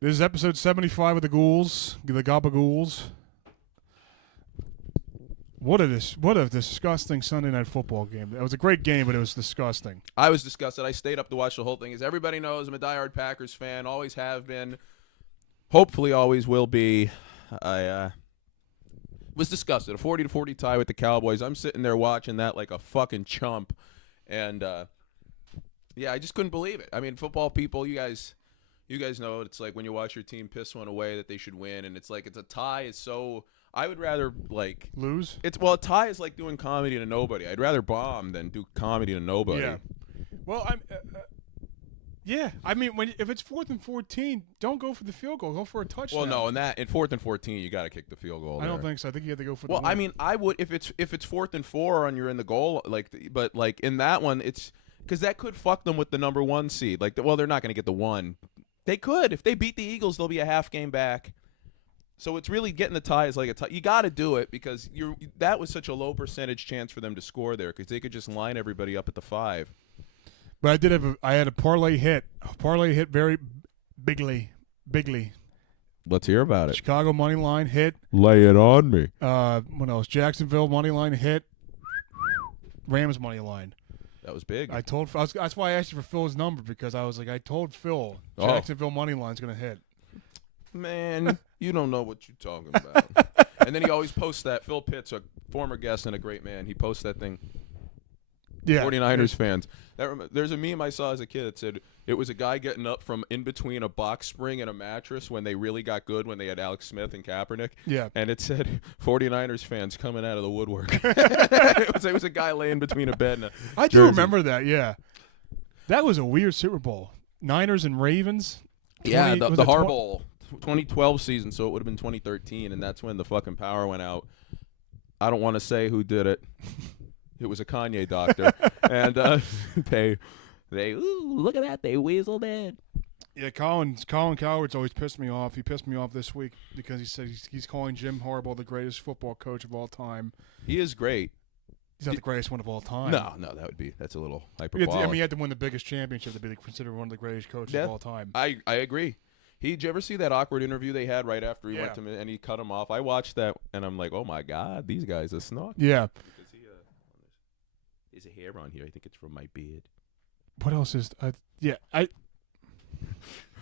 This is episode 75 of the Ghouls, the Ghouls. What a disgusting Sunday night football game. It was a great game, but it was disgusting. I was disgusted. I stayed up to watch the whole thing. As everybody knows, I'm a diehard Packers fan. Always have been. Hopefully always will be. I was disgusted. A 40-40 tie with the Cowboys. I'm sitting there watching that like a fucking chump. And, yeah, I just couldn't believe it. I mean, football people, you guys know it's like when you watch your team piss one away that they should win. And it's like it's a tie. It's so... I would rather, like... Lose? A tie is like doing comedy to nobody. I'd rather bomb than do comedy to nobody. Yeah. Well, yeah. I mean, if it's 4th and 14, don't go for the field goal. Go for a touchdown. Well, no, in 4th and 14, you got to kick the field goal. I don't think so. I think you have to go for the Well, win. I mean, I would if it's 4th and 4 and you're in the goal, but in that one, it's because that could fuck them with the number 1 seed. Well, they're not going to get the 1. They could. If they beat the Eagles, they'll be a half game back. So it's really getting the tie is like a tie. You got to do it because that was such a low percentage chance for them to score there because they could just line everybody up at the 5. But I had a parlay hit. Very bigly. Let's hear about it. Chicago money line hit. Lay it on me. What else? Jacksonville money line hit. Rams money line. That was big. That's why I asked you for Phil's number because I was like, I told Phil Jacksonville money line's gonna hit. Man, you don't know what you're talking about. And then he always posts that. Phil Pitts, a former guest and a great man, he posts that thing. Yeah. 49ers fans. There's a meme I saw as a kid that said it was a guy getting up from in between a box spring and a mattress when they really got good when they had Alex Smith and Kaepernick. Yeah. And it said 49ers fans coming out of the woodwork. it was a guy laying between a bed and a I do remember that, yeah. That was a weird Super Bowl. Niners and Ravens. Yeah, the Harbaugh 2012 season, so it would have been 2013, and that's when the fucking power went out. I don't want to say who did it. It was a Kanye doctor, and look at that, they weaseled in. Yeah, Colin Cowherd's always pissed me off. He pissed me off this week because he said he's calling Jim Harbaugh the greatest football coach of all time. He is great. He's not the greatest one of all time. No, that's a little hyperbolic. He had to win the biggest championship to be considered one of the greatest coaches of all time. I agree. Did you ever see that awkward interview they had right after he went to and he cut him off? I watched that and I'm like, oh my god, these guys are snarky. Yeah. There's a hair on here. I think it's from my beard. What else is?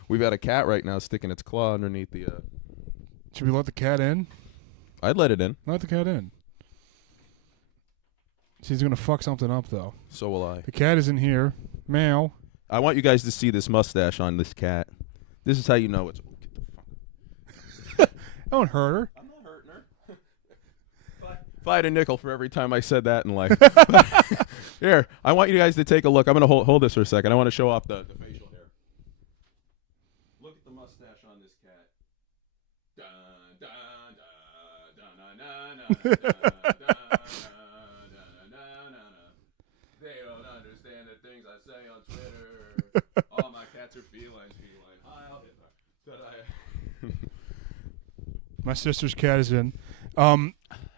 We've got a cat right now sticking its claw underneath the. Should we let the cat in? I'd let it in. Let the cat in. She's gonna fuck something up though. So will I. The cat is in here. Meow. I want you guys to see this mustache on this cat. This is how you know it's. Get the fuck. Don't hurt her. I'm not hurting her. If I had a nickel for every time I said that in life. Here, I want you guys to take a look. I'm going to hold this for a second. I want to show off the facial hair. Look at the mustache on this cat. Dun, dun, dun, dun, dun, dun, dun, they don't understand the things I say on Twitter. All my cats are feline. I'll hit her. My sister's cat is in.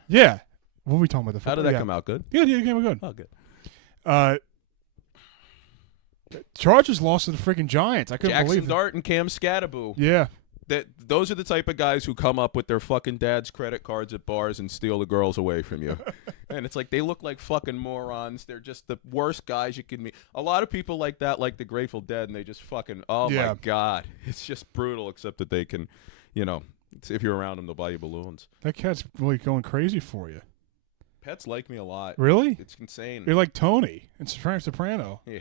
Yeah. What were we talking about? How did that come out? Good? Good. Yeah, it came out good. Oh, good. Chargers lost to the freaking Giants. I couldn't believe it. Jackson Dart and Cam Scattaboo. Yeah. Those are the type of guys who come up with their fucking dad's credit cards at bars and steal the girls away from you. And it's like they look like fucking morons. They're just the worst guys you can meet. A lot of people like that, like the Grateful Dead, and they just fucking, my God. It's just brutal, except that they can, if you're around them, they'll buy you balloons. That cat's really going crazy for you. Pets like me a lot. Really? It's insane. You're like Tony in Soprano. Yeah.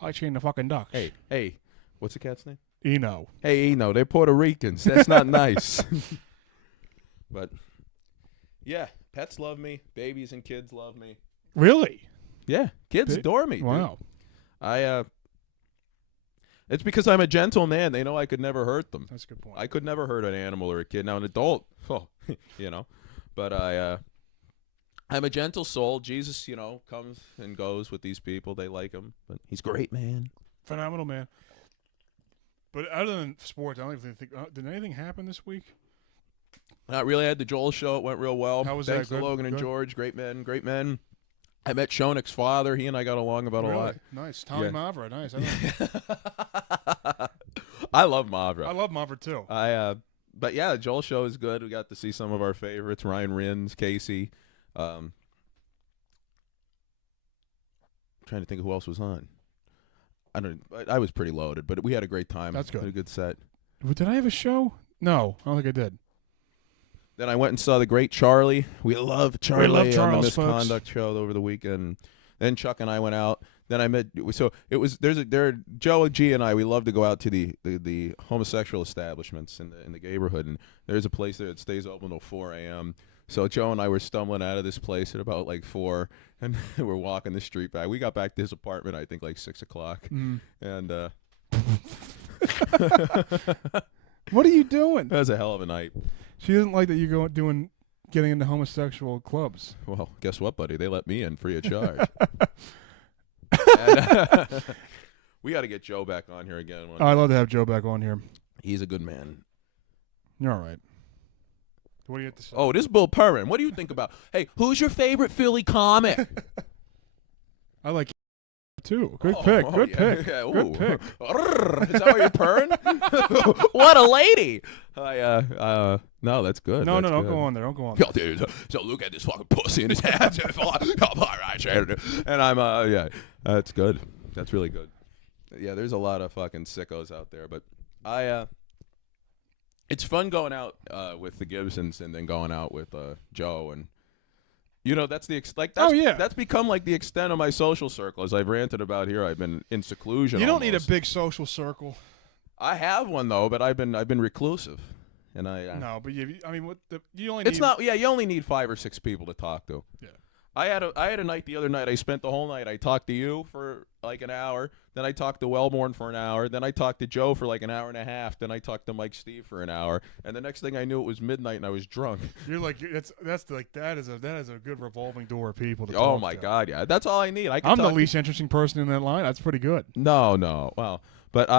I chain the fucking ducks. Hey, what's the cat's name? Eno. Hey, Eno, they're Puerto Ricans. That's not nice. But, yeah, pets love me. Babies and kids love me. Really? Yeah, kids adore me. Wow. Dude. It's because I'm a gentle man. They know I could never hurt them. That's a good point. I could never hurt an animal or a kid. Now, an adult, But I'm a gentle soul. Jesus, comes and goes with these people. They like him. But he's great, man. Phenomenal, man. But other than sports, I don't even think did anything happen this week? Not really. I had the Joel show. It went real well. How was Thanks that? to Good? Logan and Good? George. Great men. I met Shonek's father. He and I got along about a lot. Nice. Tommy Mavra. Nice. I love Mavra. I love Mavra too. But yeah, Joel's show is good. We got to see some of our favorites: Ryan Rins, Casey. Trying to think of who else was on. I was pretty loaded, but we had a great time. That's good. Had a good set. Did I have a show? No, I don't think I did. Then I went and saw the great Charlie. We love Charlie. We love on Charles, the Misconduct folks. show over the weekend. Then Chuck and I went out. Then I met. So it was Joe G and I. We love to go out to the homosexual establishments in the neighborhood, and there's a place there that stays open till 4 a.m. So Joe and I were stumbling out of this place at about like 4, and we're walking the street back. We got back to his apartment, I think, like 6 o'clock, and what are you doing? that was a hell of a night. She doesn't like that you're getting into homosexual clubs. Well, guess what, buddy? They let me in free of charge. We got to get Joe back on here again. I'd love to have Joe back on here. He's a good man. You're all right. What do you have to say? Oh, this is Bill Perrin. What do you think about? Hey, who's your favorite Philly comic? I like too. Good pick. Good pick. Yeah, good pick. Is that why you're purring? What a lady! No, that's good. No, That's don't good. go on there. Don't go on Yo, dude, so look at this fucking pussy in his hands. And I'm, yeah, that's good. That's really good. Yeah, there's a lot of fucking sickos out there, but it's fun going out with the Gibsons and then going out with Joe, and that's that's become like the extent of my social circle. As I've ranted about here, I've been in seclusion. You don't need a big social circle. I have one though, but I've been reclusive, and no, but you only. It's not. Yeah, you only need 5 or 6 people to talk to. Yeah. I had a night the other night. I spent the whole night. I talked to you for like an hour. Then I talked to Wellborn for an hour. Then I talked to Joe for like an hour and a half. Then I talked to Mike Steve for an hour. And the next thing I knew, it was midnight and I was drunk. You're like that is a good revolving door of people. To Oh talk my to. God, yeah, that's all I need. I'm the least interesting person in that line. That's pretty good. No, well, but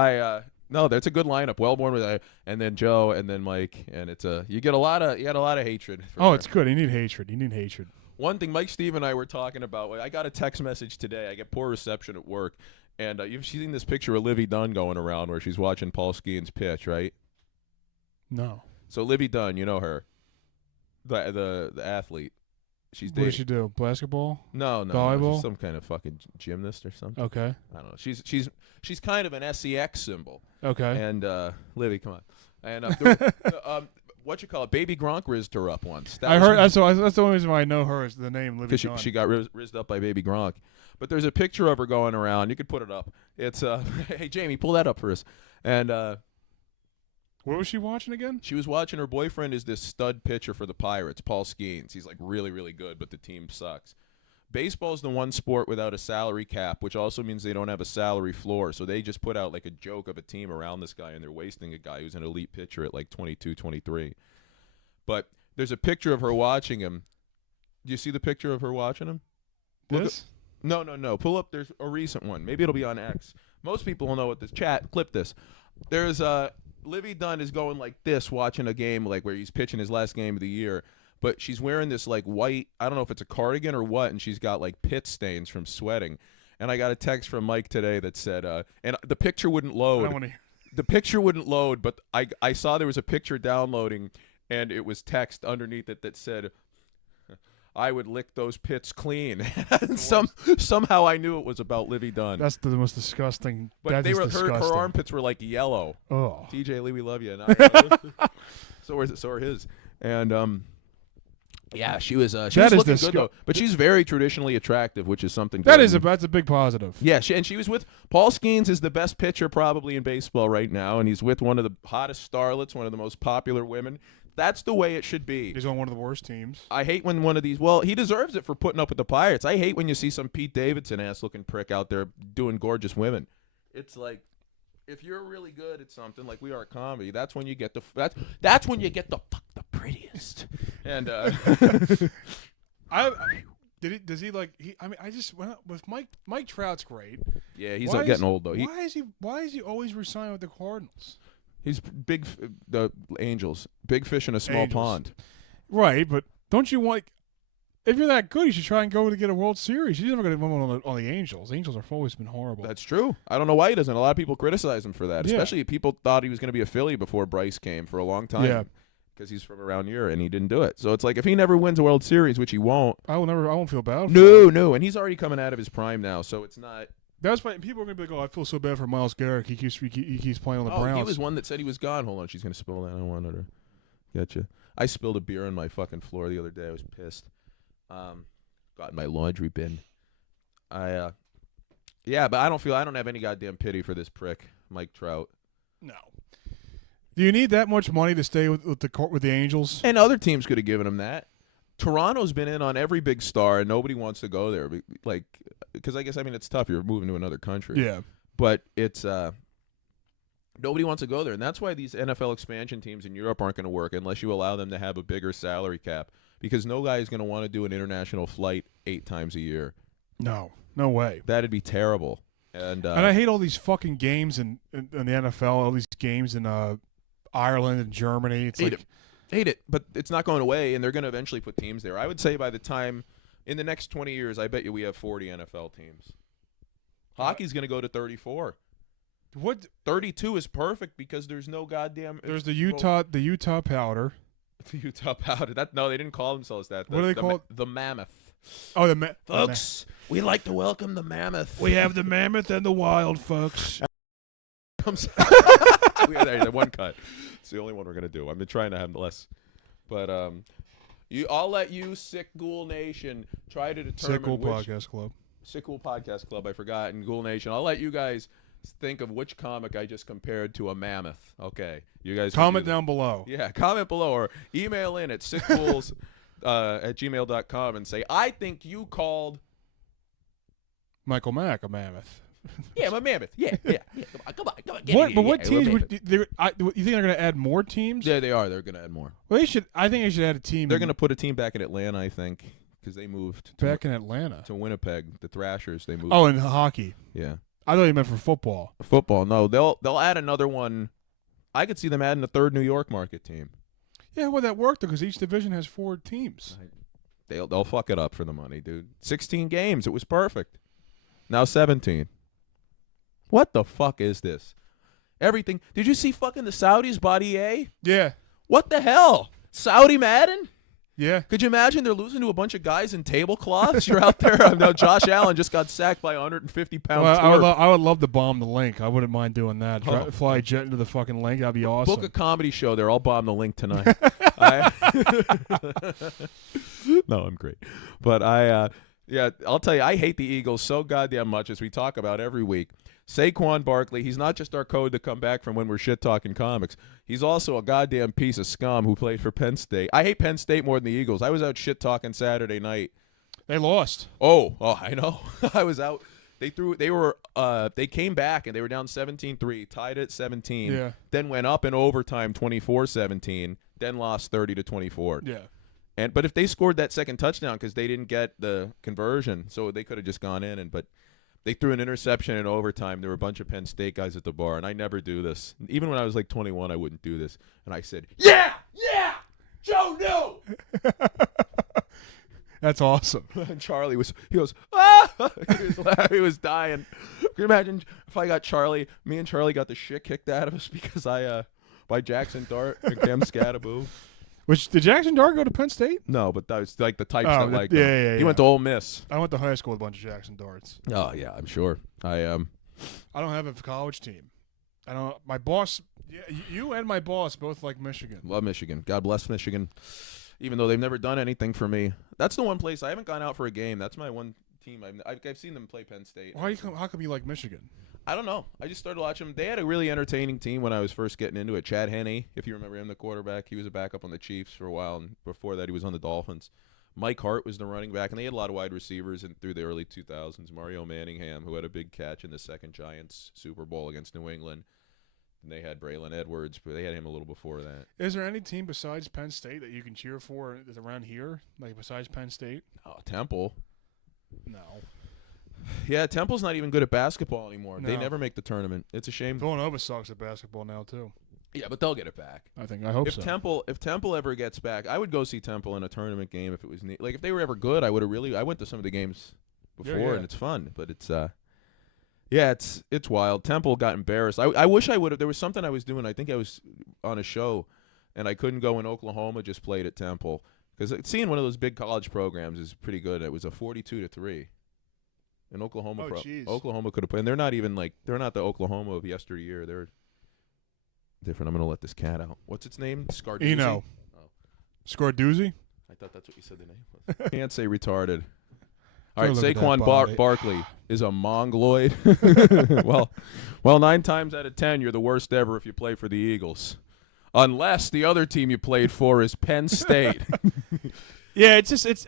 no, that's a good lineup. Wellborn with and then Joe and then Mike, and it's you get a lot of hatred. It's good. You need hatred. One thing, Mike Steve and I were talking about, I got a text message today. I get poor reception at work. And you've seen this picture of Livy Dunn going around where she's watching Paul Skeens pitch, right? No. So Livy Dunn, you know her, the athlete. She's What does she do? Basketball? No. Volleyball? She's some kind of fucking gymnast or something. Okay. I don't know. She's kind of an SEX symbol. Okay. And Livy, come on. And what you call it? Baby Gronk rizzed her up once. I heard. That's the only reason why I know her is the name Livy Dunn. Because she got rizzed up by Baby Gronk. But there's a picture of her going around. You could put it up. It's hey Jamie, pull that up for us. And what was she watching again? she was watching her boyfriend is this stud pitcher for the Pirates, Paul Skeens. He's like really, really good, but the team sucks. Baseball's the one sport without a salary cap, which also means they don't have a salary floor. So they just put out like a joke of a team around this guy, and they're wasting a guy who's an elite pitcher at like 22, 23. But there's a picture of her watching him. Do you see the picture of her watching him? This? No. Pull up. There's a recent one. Maybe it'll be on X. Most people will know what this chat. Clip this. There's Livy Dunn is going like this, watching a game like where he's pitching his last game of the year. But she's wearing this like white, I don't know if it's a cardigan or what, and she's got like pit stains from sweating. And I got a text from Mike today that said, and the picture wouldn't load. The picture wouldn't load, but I saw there was a picture downloading, and it was text underneath it that said, I would lick those pits clean. Somehow I knew it was about Livy Dunn. That's the most disgusting. But disgusting. Her armpits were like yellow. Oh. TJ Lee, we love you. So are his. And yeah, she was looking good though. But she's very traditionally attractive, which is something that's a big positive. Yeah, she was with Paul Skeens is the best pitcher probably in baseball right now, and he's with one of the hottest starlets, one of the most popular women. That's the way it should be. He's on one of the worst teams. I hate when one of these. Well, he deserves it for putting up with the Pirates. I hate when you see some Pete Davidson ass-looking prick out there doing gorgeous women. It's like, if you're really good at something like we are at comedy, that's when you get the that's when you get the prettiest. And does he like he? I mean, I just went with Mike Trout's great. Yeah, he's not getting old though. Why is he always resigning with the Cardinals? He's the Angels, big fish in a small pond. Right, but don't you want? if you're that good, you should try and go to get a World Series. He's never going to win on the Angels. The Angels have always been horrible. That's true. I don't know why he doesn't. A lot of people criticize him for that, Yeah. especially people thought he was going to be a Philly before Bryce came for a long time. Yeah. Because he's from around here, and he didn't do it. So it's like if he never wins a World Series, which he won't. I won't feel bad for him. No. And he's already coming out of his prime now, so it's not. That's why people are going to be like, oh, I feel so bad for Myles Garrett. He keeps playing on the Browns. He was one that said he was gone. Hold on, she's going to spill that. I wanted her. Gotcha. I spilled a beer on my fucking floor the other day. I was pissed. Got in my laundry bin. Yeah, but I don't have any goddamn pity for this prick, Mike Trout. No. Do you need that much money to stay with the Angels? And other teams could have given him that. Toronto's been in on every big star, and nobody wants to go there. Like, because I guess it's tough. You're moving to another country. Yeah. But it's nobody wants to go there, and that's why these NFL expansion teams in Europe aren't going to work unless you allow them to have a bigger salary cap. Because no guy is going to want to do an international flight 8 times a year. No way. That'd be terrible. And I hate all these fucking games in the NFL. All these games in Ireland and Germany. It's hate it, but it's not going away, and they're going to eventually put teams there. I would say by the time in the next 20 years, I bet you we have 40 NFL teams. Hockey's going to go to 34. What? 32 is perfect because there's no goddamn. There's the Utah Powder. The Utah Powder. No, they didn't call themselves that. What do they call it? The Mammoth. Oh, the folks. We'd like to welcome the Mammoth. We have the Mammoth and the Wild, folks. There's one cut. It's the only one we're gonna do. I've been trying to have less, but I'll let you, Sick Ghoul Nation, try to determine Sick Ghoul Podcast Club. Sick Ghoul Podcast Club. I forgot, and Ghoul Nation. I'll let you guys think of which comic I just compared to a mammoth. Okay, you guys comment down below. Yeah, comment below or email in at sickghouls at gmail.com and say I think you called Michael Mack a mammoth. Yeah, I'm a mammoth. Yeah. Come on. What teams would you think they're going to add more teams? Yeah, they are. They're going to add more. Well, I think they should add a team. They're going to put a team back in Atlanta, I think, because they moved back in Atlanta to Winnipeg. The Thrashers. They moved. Oh, in hockey. Yeah. I thought you meant for football. Football. No, they'll add another one. I could see them adding a third New York market team. Yeah, well, that worked because each division has 4 teams. They'll fuck it up for the money, dude. 16 games. It was perfect. Now 17. What the fuck is this? Everything. Did you see fucking the Saudis bought EA? Yeah. What the hell? Saudi Madden? Yeah. Could you imagine they're losing to a bunch of guys in tablecloths? You're out there. No, Josh Allen just got sacked by a 150-pound I would love to bomb the link. I wouldn't mind doing that. Fly a jet into the fucking link. That'd be awesome. Book a comedy show there. I'll bomb the link tonight. No, I'm great. But yeah, I'll tell you, I hate the Eagles so goddamn much, as we talk about every week. Saquon Barkley, he's not just our code to come back from when we're shit-talking comics. He's also a goddamn piece of scum who played for Penn State. I hate Penn State more than the Eagles. I was out shit-talking Saturday night. They lost. Oh, I know. I was out. They came back, and they were down 17-3, tied at 17. Yeah. Then went up in overtime 24-17, then lost 30-24. Yeah. But if they scored that second touchdown because they didn't get the conversion, so they could have just gone in. But they threw an interception in overtime. There were a bunch of Penn State guys at the bar, and I never do this. Even when I was like 21, I wouldn't do this. And I said, yeah, Joe knew. That's awesome. And Charlie he goes, ah! He was dying. Can you imagine if I got Charlie, me and Charlie got the shit kicked out of us because by Jackson Dart and Cam Scattaboo. Did Jackson Dart go to Penn State? No, but that was like the types that like him. Yeah. He went to Ole Miss. I went to high school with a bunch of Jackson Darts. Oh yeah, I'm sure. I don't have a college team. My boss, you and my boss both like Michigan. Love Michigan. God bless Michigan. Even though they've never done anything for me. That's the one place I haven't gone out for a game. That's my one team. I've seen them play Penn State. How come you like Michigan? I don't know. I just started watching them. They had a really entertaining team when I was first getting into it. Chad Henne, if you remember him, the quarterback. He was a backup on the Chiefs for a while, and before that he was on the Dolphins. Mike Hart was the running back, and they had a lot of wide receivers through the early 2000s. Mario Manningham, who had a big catch in the second Giants Super Bowl against New England. And they had Braylon Edwards, but they had him a little before that. Is there any team besides Penn State that you can cheer for that's around here, like besides Penn State? Oh, Temple. No. Yeah, Temple's not even good at basketball anymore. No. They never make the tournament. It's a shame. Villanova sucks at basketball now, too. Yeah, but they'll get it back. I hope so. If Temple ever gets back, I would go see Temple in a tournament game if it was like if they were ever good. I went to some of the games before and it's fun, but it's it's wild. Temple got embarrassed. I wish I would have. There was something I was doing. I think I was on a show, and I couldn't go in Oklahoma. Just played at Temple because seeing one of those big college programs is pretty good. It was a 42-3. In Oklahoma, Oklahoma could have played. And they're not the Oklahoma of yesteryear. They're different. I'm going to let this cat out. What's its name? Scarduzzi? Oh. Scarduzzi? I thought that's what you said the name was. Can't say retarded. All right, Saquon Barkley is a mongoloid. well, 9 times out of 10, you're the worst ever if you play for the Eagles. Unless the other team you played for is Penn State. Yeah,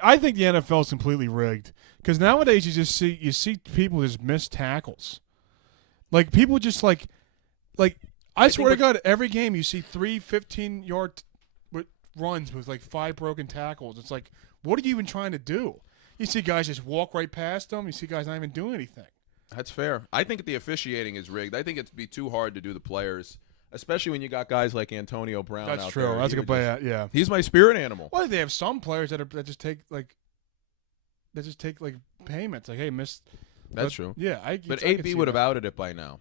I think the NFL is completely rigged. Because nowadays you see people just miss tackles. Like, people just like I swear to God, every game you see 3 15-yard runs with like 5 broken tackles. It's like, what are you even trying to do? You see guys just walk right past them. You see guys not even doing anything. That's fair. I think the officiating is rigged. I think it'd be too hard to do the players, especially when you got guys like Antonio Brown That's out true. there. That's a good play. Yeah. He's my spirit animal. Well, they have some players that just take payments. Like, hey, miss. That's true. Yeah, but AB would have outed it by now.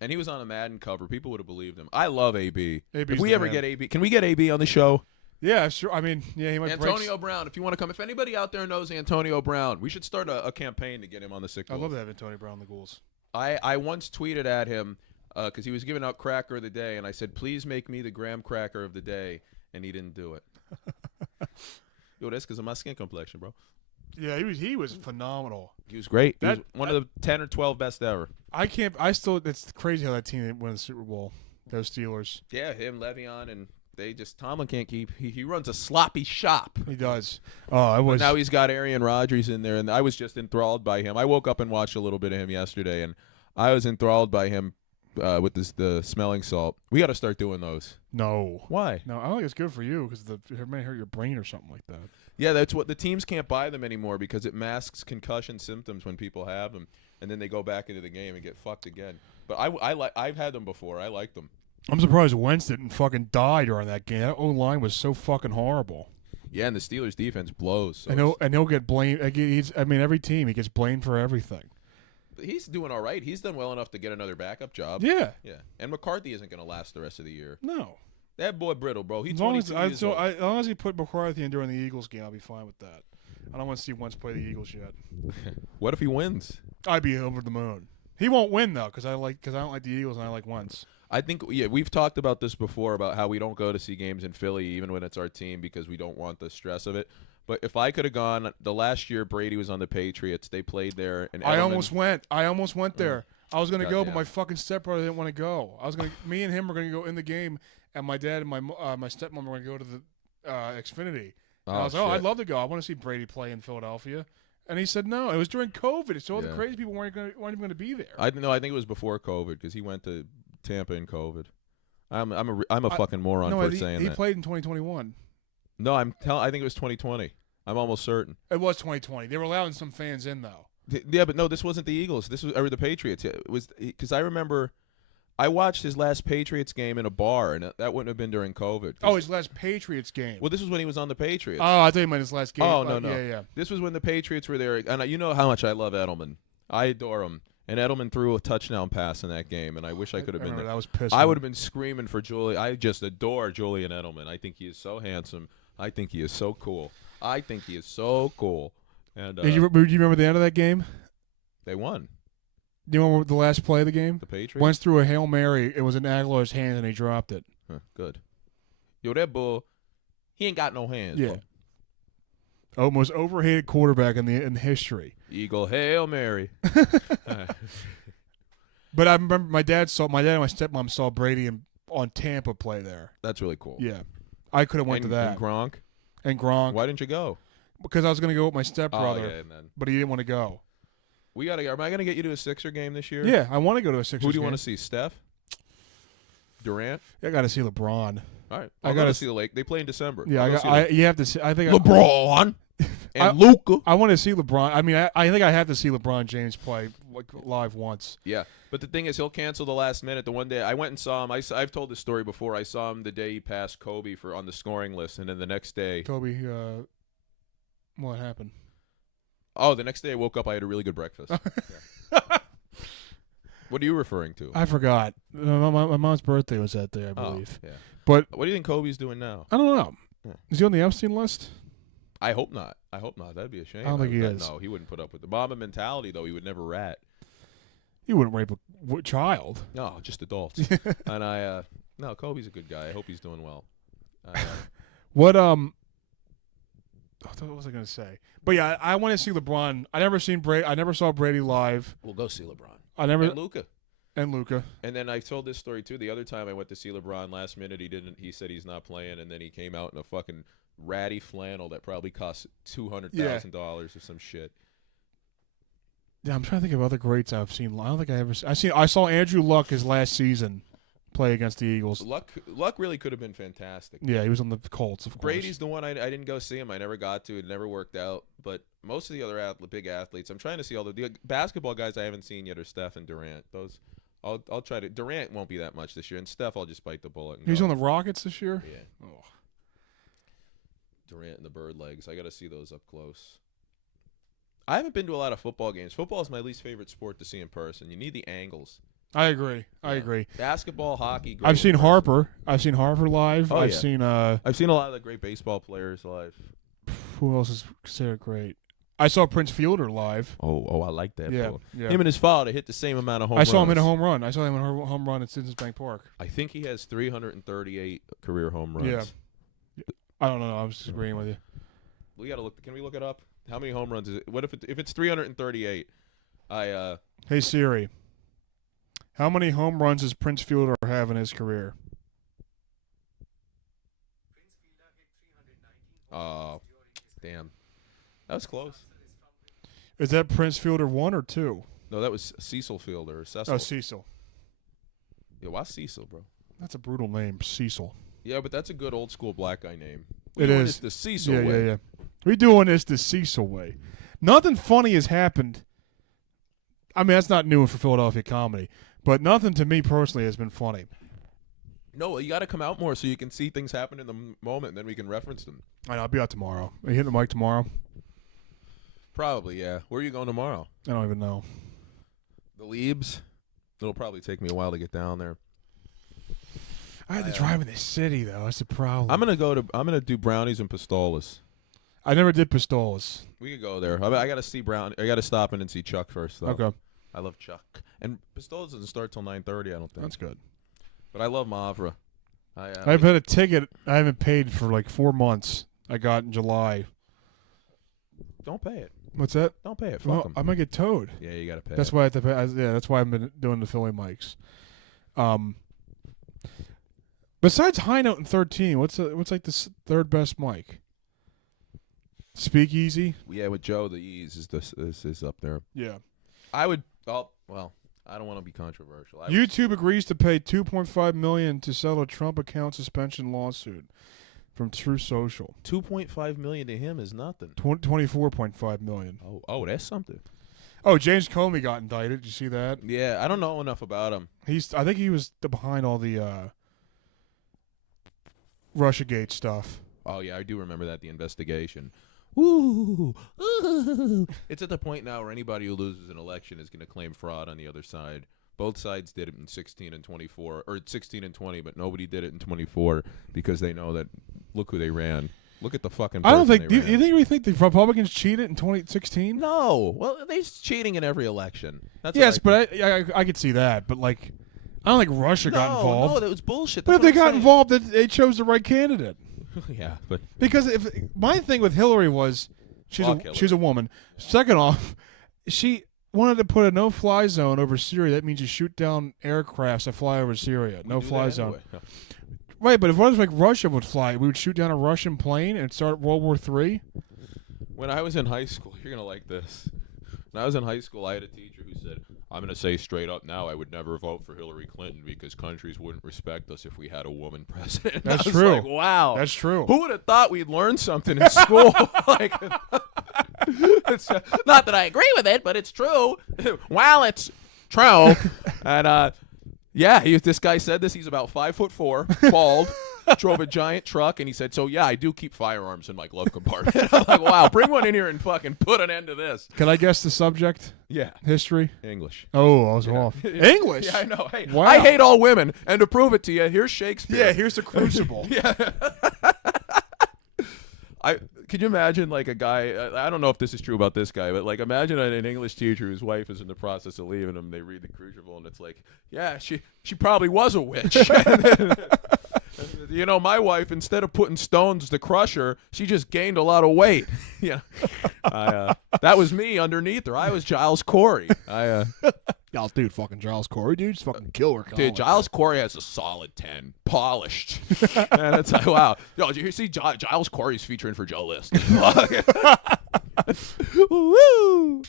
And he was on a Madden cover. People would have believed him. I love AB. If we ever get AB, can we get AB on the show? Yeah, sure. I mean, yeah, he might. Antonio Brown, if you want to come. If anybody out there knows Antonio Brown, we should start a campaign to get him on the Sick Ghouls. I love to have Antonio Brown on the Ghouls. I once tweeted at him because he was giving out Cracker of the Day, and I said, please make me the Graham Cracker of the Day, and he didn't do it. Yo, that's because of my skin complexion, bro. Yeah, he was phenomenal. He was great. He was one of the 10 or 12 best ever. It's crazy how that team won the Super Bowl, those Steelers. Yeah, him, Le'Veon, and Tomlin can't keep. He runs a sloppy shop. He does. But now he's got Aaron Rodgers in there, and I was just enthralled by him. I woke up and watched a little bit of him yesterday, and I was enthralled by him with the smelling salt. We got to start doing those. No. Why? No, I don't think it's good for you because it may hurt your brain or something like that. Yeah, that's what the teams can't buy them anymore because it masks concussion symptoms when people have them, and then they go back into the game and get fucked again. But I've had them before. I like them. I'm surprised Wentz didn't fucking die during that game. That O-line was so fucking horrible. Yeah, and the Steelers' defense blows. So and he'll get blamed. Every team he gets blamed for everything. But he's doing all right. He's done well enough to get another backup job. Yeah. Yeah. And McCarthy isn't going to last the rest of the year. No. That boy brittle, bro. He's as long as he put McCarthy in during the Eagles game, I'll be fine with that. I don't want to see Wentz play the Eagles yet. What if he wins? I'd be over the moon. He won't win though, because I don't like the Eagles and I like Wentz. I think we've talked about this before about how we don't go to see games in Philly even when it's our team because we don't want the stress of it. But if I could have gone the last year Brady was on the Patriots, they played there and I almost went there. I was gonna go, Goddamn. but my fucking stepbrother didn't want to go. Me and him were gonna go in the game, and my dad and my stepmom were gonna go to the Xfinity. And I was like, I'd love to go. I want to see Brady play in Philadelphia. And he said no. It was during COVID, so all the crazy people weren't even going to be there. I think it was before COVID because he went to Tampa in COVID. I'm a fucking moron for saying that. He played in 2021. No, I think it was 2020. I'm almost certain. It was 2020. They were allowing some fans in though. Yeah, but no, this wasn't the Eagles. This was the Patriots. It was because I remember I watched his last Patriots game in a bar, and that wouldn't have been during COVID. Oh, his last Patriots game. Well, this was when he was on the Patriots. Oh, I thought you meant his last game. Oh, no. Yeah. This was when the Patriots were there, and you know how much I love Edelman. I adore him. And Edelman threw a touchdown pass in that game, and I wish I could have been there. That was pissed. I would have been screaming for Julian. I just adore Julian Edelman. I think he is so handsome. I think he is so cool. And do you remember the end of that game? They won. Do you remember the last play of the game? The Patriots? Went through a Hail Mary. It was in Aguilar's hands, and he dropped it. Huh, good. Yo, that bull, he ain't got no hands. Yeah. Bro. Most overhated quarterback in history. Eagle Hail Mary. But I remember my dad and my stepmom saw Brady on Tampa play there. That's really cool. Yeah. I could have went to that. And Gronk? Why didn't you go? Because I was going to go with my stepbrother, man. but he didn't want to go. Am I going to get you to a Sixer game this year? Yeah, I want to go to a Sixers game. Who do you want to see, Steph? Durant? I got to see LeBron. All right. I got to see the Lake. They play in December. Yeah, you have to see. I think LeBron and Luka. I want to see LeBron. I mean, I think I have to see LeBron James play live once. Yeah, but the thing is, he'll cancel the last minute. The one day I went and saw him, I've told this story before. I saw him the day he passed Kobe on the scoring list, and then the next day, Kobe, what happened? Oh, the next day I woke up, I had a really good breakfast. Yeah. What are you referring to? I forgot. My mom's birthday was that day, I believe. Yeah. But what do you think Kobe's doing now? I don't know. Yeah. Is he on the Epstein list? I hope not. That'd be a shame. I don't think he is. No, he wouldn't put up with the Mamba mentality, though. He would never rat. He wouldn't rape a child. No, just adults. And no, Kobe's a good guy. I hope he's doing well. What was I going to say? But yeah, I want to see LeBron. I never saw Brady live. We'll go see LeBron. And Luka. And then I told this story too. The other time I went to see LeBron last minute, he said he's not playing, and then he came out in a fucking ratty flannel that probably cost $200,000 or some shit. Yeah, I'm trying to think of other greats I've seen. I don't think I saw Andrew Luck his last season play against the Eagles. Luck really could have been fantastic. Yeah, he was on the Colts, of course. Brady's the one I didn't go see him. I never got to. It never worked out. But most of the other big athletes, I'm trying to see all the basketball guys I haven't seen yet are Steph and Durant. Those I'll try to. Durant won't be that much this year, and Steph I'll just bite the bullet. He's on the Rockets this year? Yeah. Oh. Durant and the bird legs. I got to see those up close. I haven't been to a lot of football games. Football is my least favorite sport to see in person. You need the angles. I agree. I agree. Basketball, hockey. I've seen Harper. I've seen Harper live. Oh, I've seen a lot of the great baseball players live. Who else is considered great? I saw Prince Fielder live. Oh, I like that. Yeah, Him and his father hit the same amount of home runs. I saw him in a home run. I saw him in a home run at Citizens Bank Park. I think he has 338 career home runs. Yeah. I don't know. I was just agreeing with you. We got to look. Can we look it up? How many home runs is it? What if it's 338? Hey Siri. How many home runs does Prince Fielder have in his career? Oh, damn. That was close. Is that Prince Fielder 1 or 2? No, that was Cecil Fielder. Or Cecil. Oh, Cecil. Yeah, why Cecil, bro? That's a brutal name, Cecil. Yeah, but that's a good old school black guy name. It is. The Cecil way. Yeah. We doing this the Cecil way. Nothing funny has happened. I mean, that's not new for Philadelphia comedy, but nothing to me personally has been funny. No, you got to come out more so you can see things happen in the moment, and then we can reference them. I know, I'll be out tomorrow. Are you hitting the mic tomorrow? Probably, yeah. Where are you going tomorrow? I don't even know. The Leaves? It'll probably take me a while to get down there. I had to drive in the city though. That's the problem. I'm gonna do brownies and pistolas. I never did pistolas. We could go there. I got to see I got to stop in and see Chuck first, though. Okay. I love Chuck. And pistolas doesn't start till 9:30. I don't think. That's good. But I love Mavra. I've had a ticket I haven't paid for like 4 months. I got in July. Don't pay it. What's that? Don't pay it. Fuck Well, 'em. I might get towed. Yeah, you got to pay. That's why I have to pay. That's why I've been doing the Philly mics. Besides High Note and 13, what's like the third best mic? Speakeasy. Yeah, with Joe, the Ease is up there. Yeah. I would. Oh, well, I don't want to be controversial. YouTube agrees to pay $2.5 million to settle a Trump account suspension lawsuit from True Social. $2.5 million to him is nothing. $24.5 million. Oh, that's something. Oh, James Comey got indicted. Did you see that? Yeah, I don't know enough about him. I think he was behind all the Russiagate stuff. Oh yeah, I do remember that, the investigation. Ooh. It's at the point now where anybody who loses an election is going to claim fraud on the other side. Both sides did it in 16 and 24, or 16 and 20, but nobody did it in 24 because they know that. Look who they ran. Look at the fucking. I don't think. Do you think the Republicans cheated in 2016? No. Well, they're cheating in every election. That's yes, but I could see that. But like, I don't think Russia got involved. No, that was bullshit. But if they got involved, they chose the right candidate. Yeah, but because if my thing with Hillary was she's a woman. Second off, she wanted to put a no-fly zone over Syria. That means you shoot down aircrafts that fly over Syria. No-fly zone. Anyway. Right, but if it was like Russia would fly, we would shoot down a Russian plane and start World War III. When I was in high school, you're gonna like this. When I was in high school, I had a teacher who said, I'm going to say straight up now, I would never vote for Hillary Clinton because countries wouldn't respect us if we had a woman president. That's true. Like, wow. That's true. Who would have thought we'd learn something in school? Like, It's, not that I agree with it, but it's true. Well, it's true. And yeah, this guy said this. He's about 5'4", bald, drove a giant truck, and he said, "So yeah, I do keep firearms in my glove compartment." I'm like, "Wow, bring one in here and fucking put an end to this." Can I guess the subject? Yeah, History. English. Oh, I was off. English. Yeah, I know. Hey, wow. I hate all women, and to prove it to you, here's Shakespeare. Yeah, here's the Crucible. Yeah. Could you imagine like a guy? I don't know if this is true about this guy, but like imagine an English teacher whose wife is in the process of leaving him. They read the Crucible, and it's like, yeah, she probably was a witch. You know, my wife, instead of putting stones to crush her, she just gained a lot of weight. Yeah, that was me underneath her. I was Giles Corey. Oh, dude, fucking Giles Corey, dude, just fucking kill her. Dude, Giles Corey has a solid 10, polished. And it's like, wow. Yo, did you see Giles Corey's featuring for Joe List? Woo!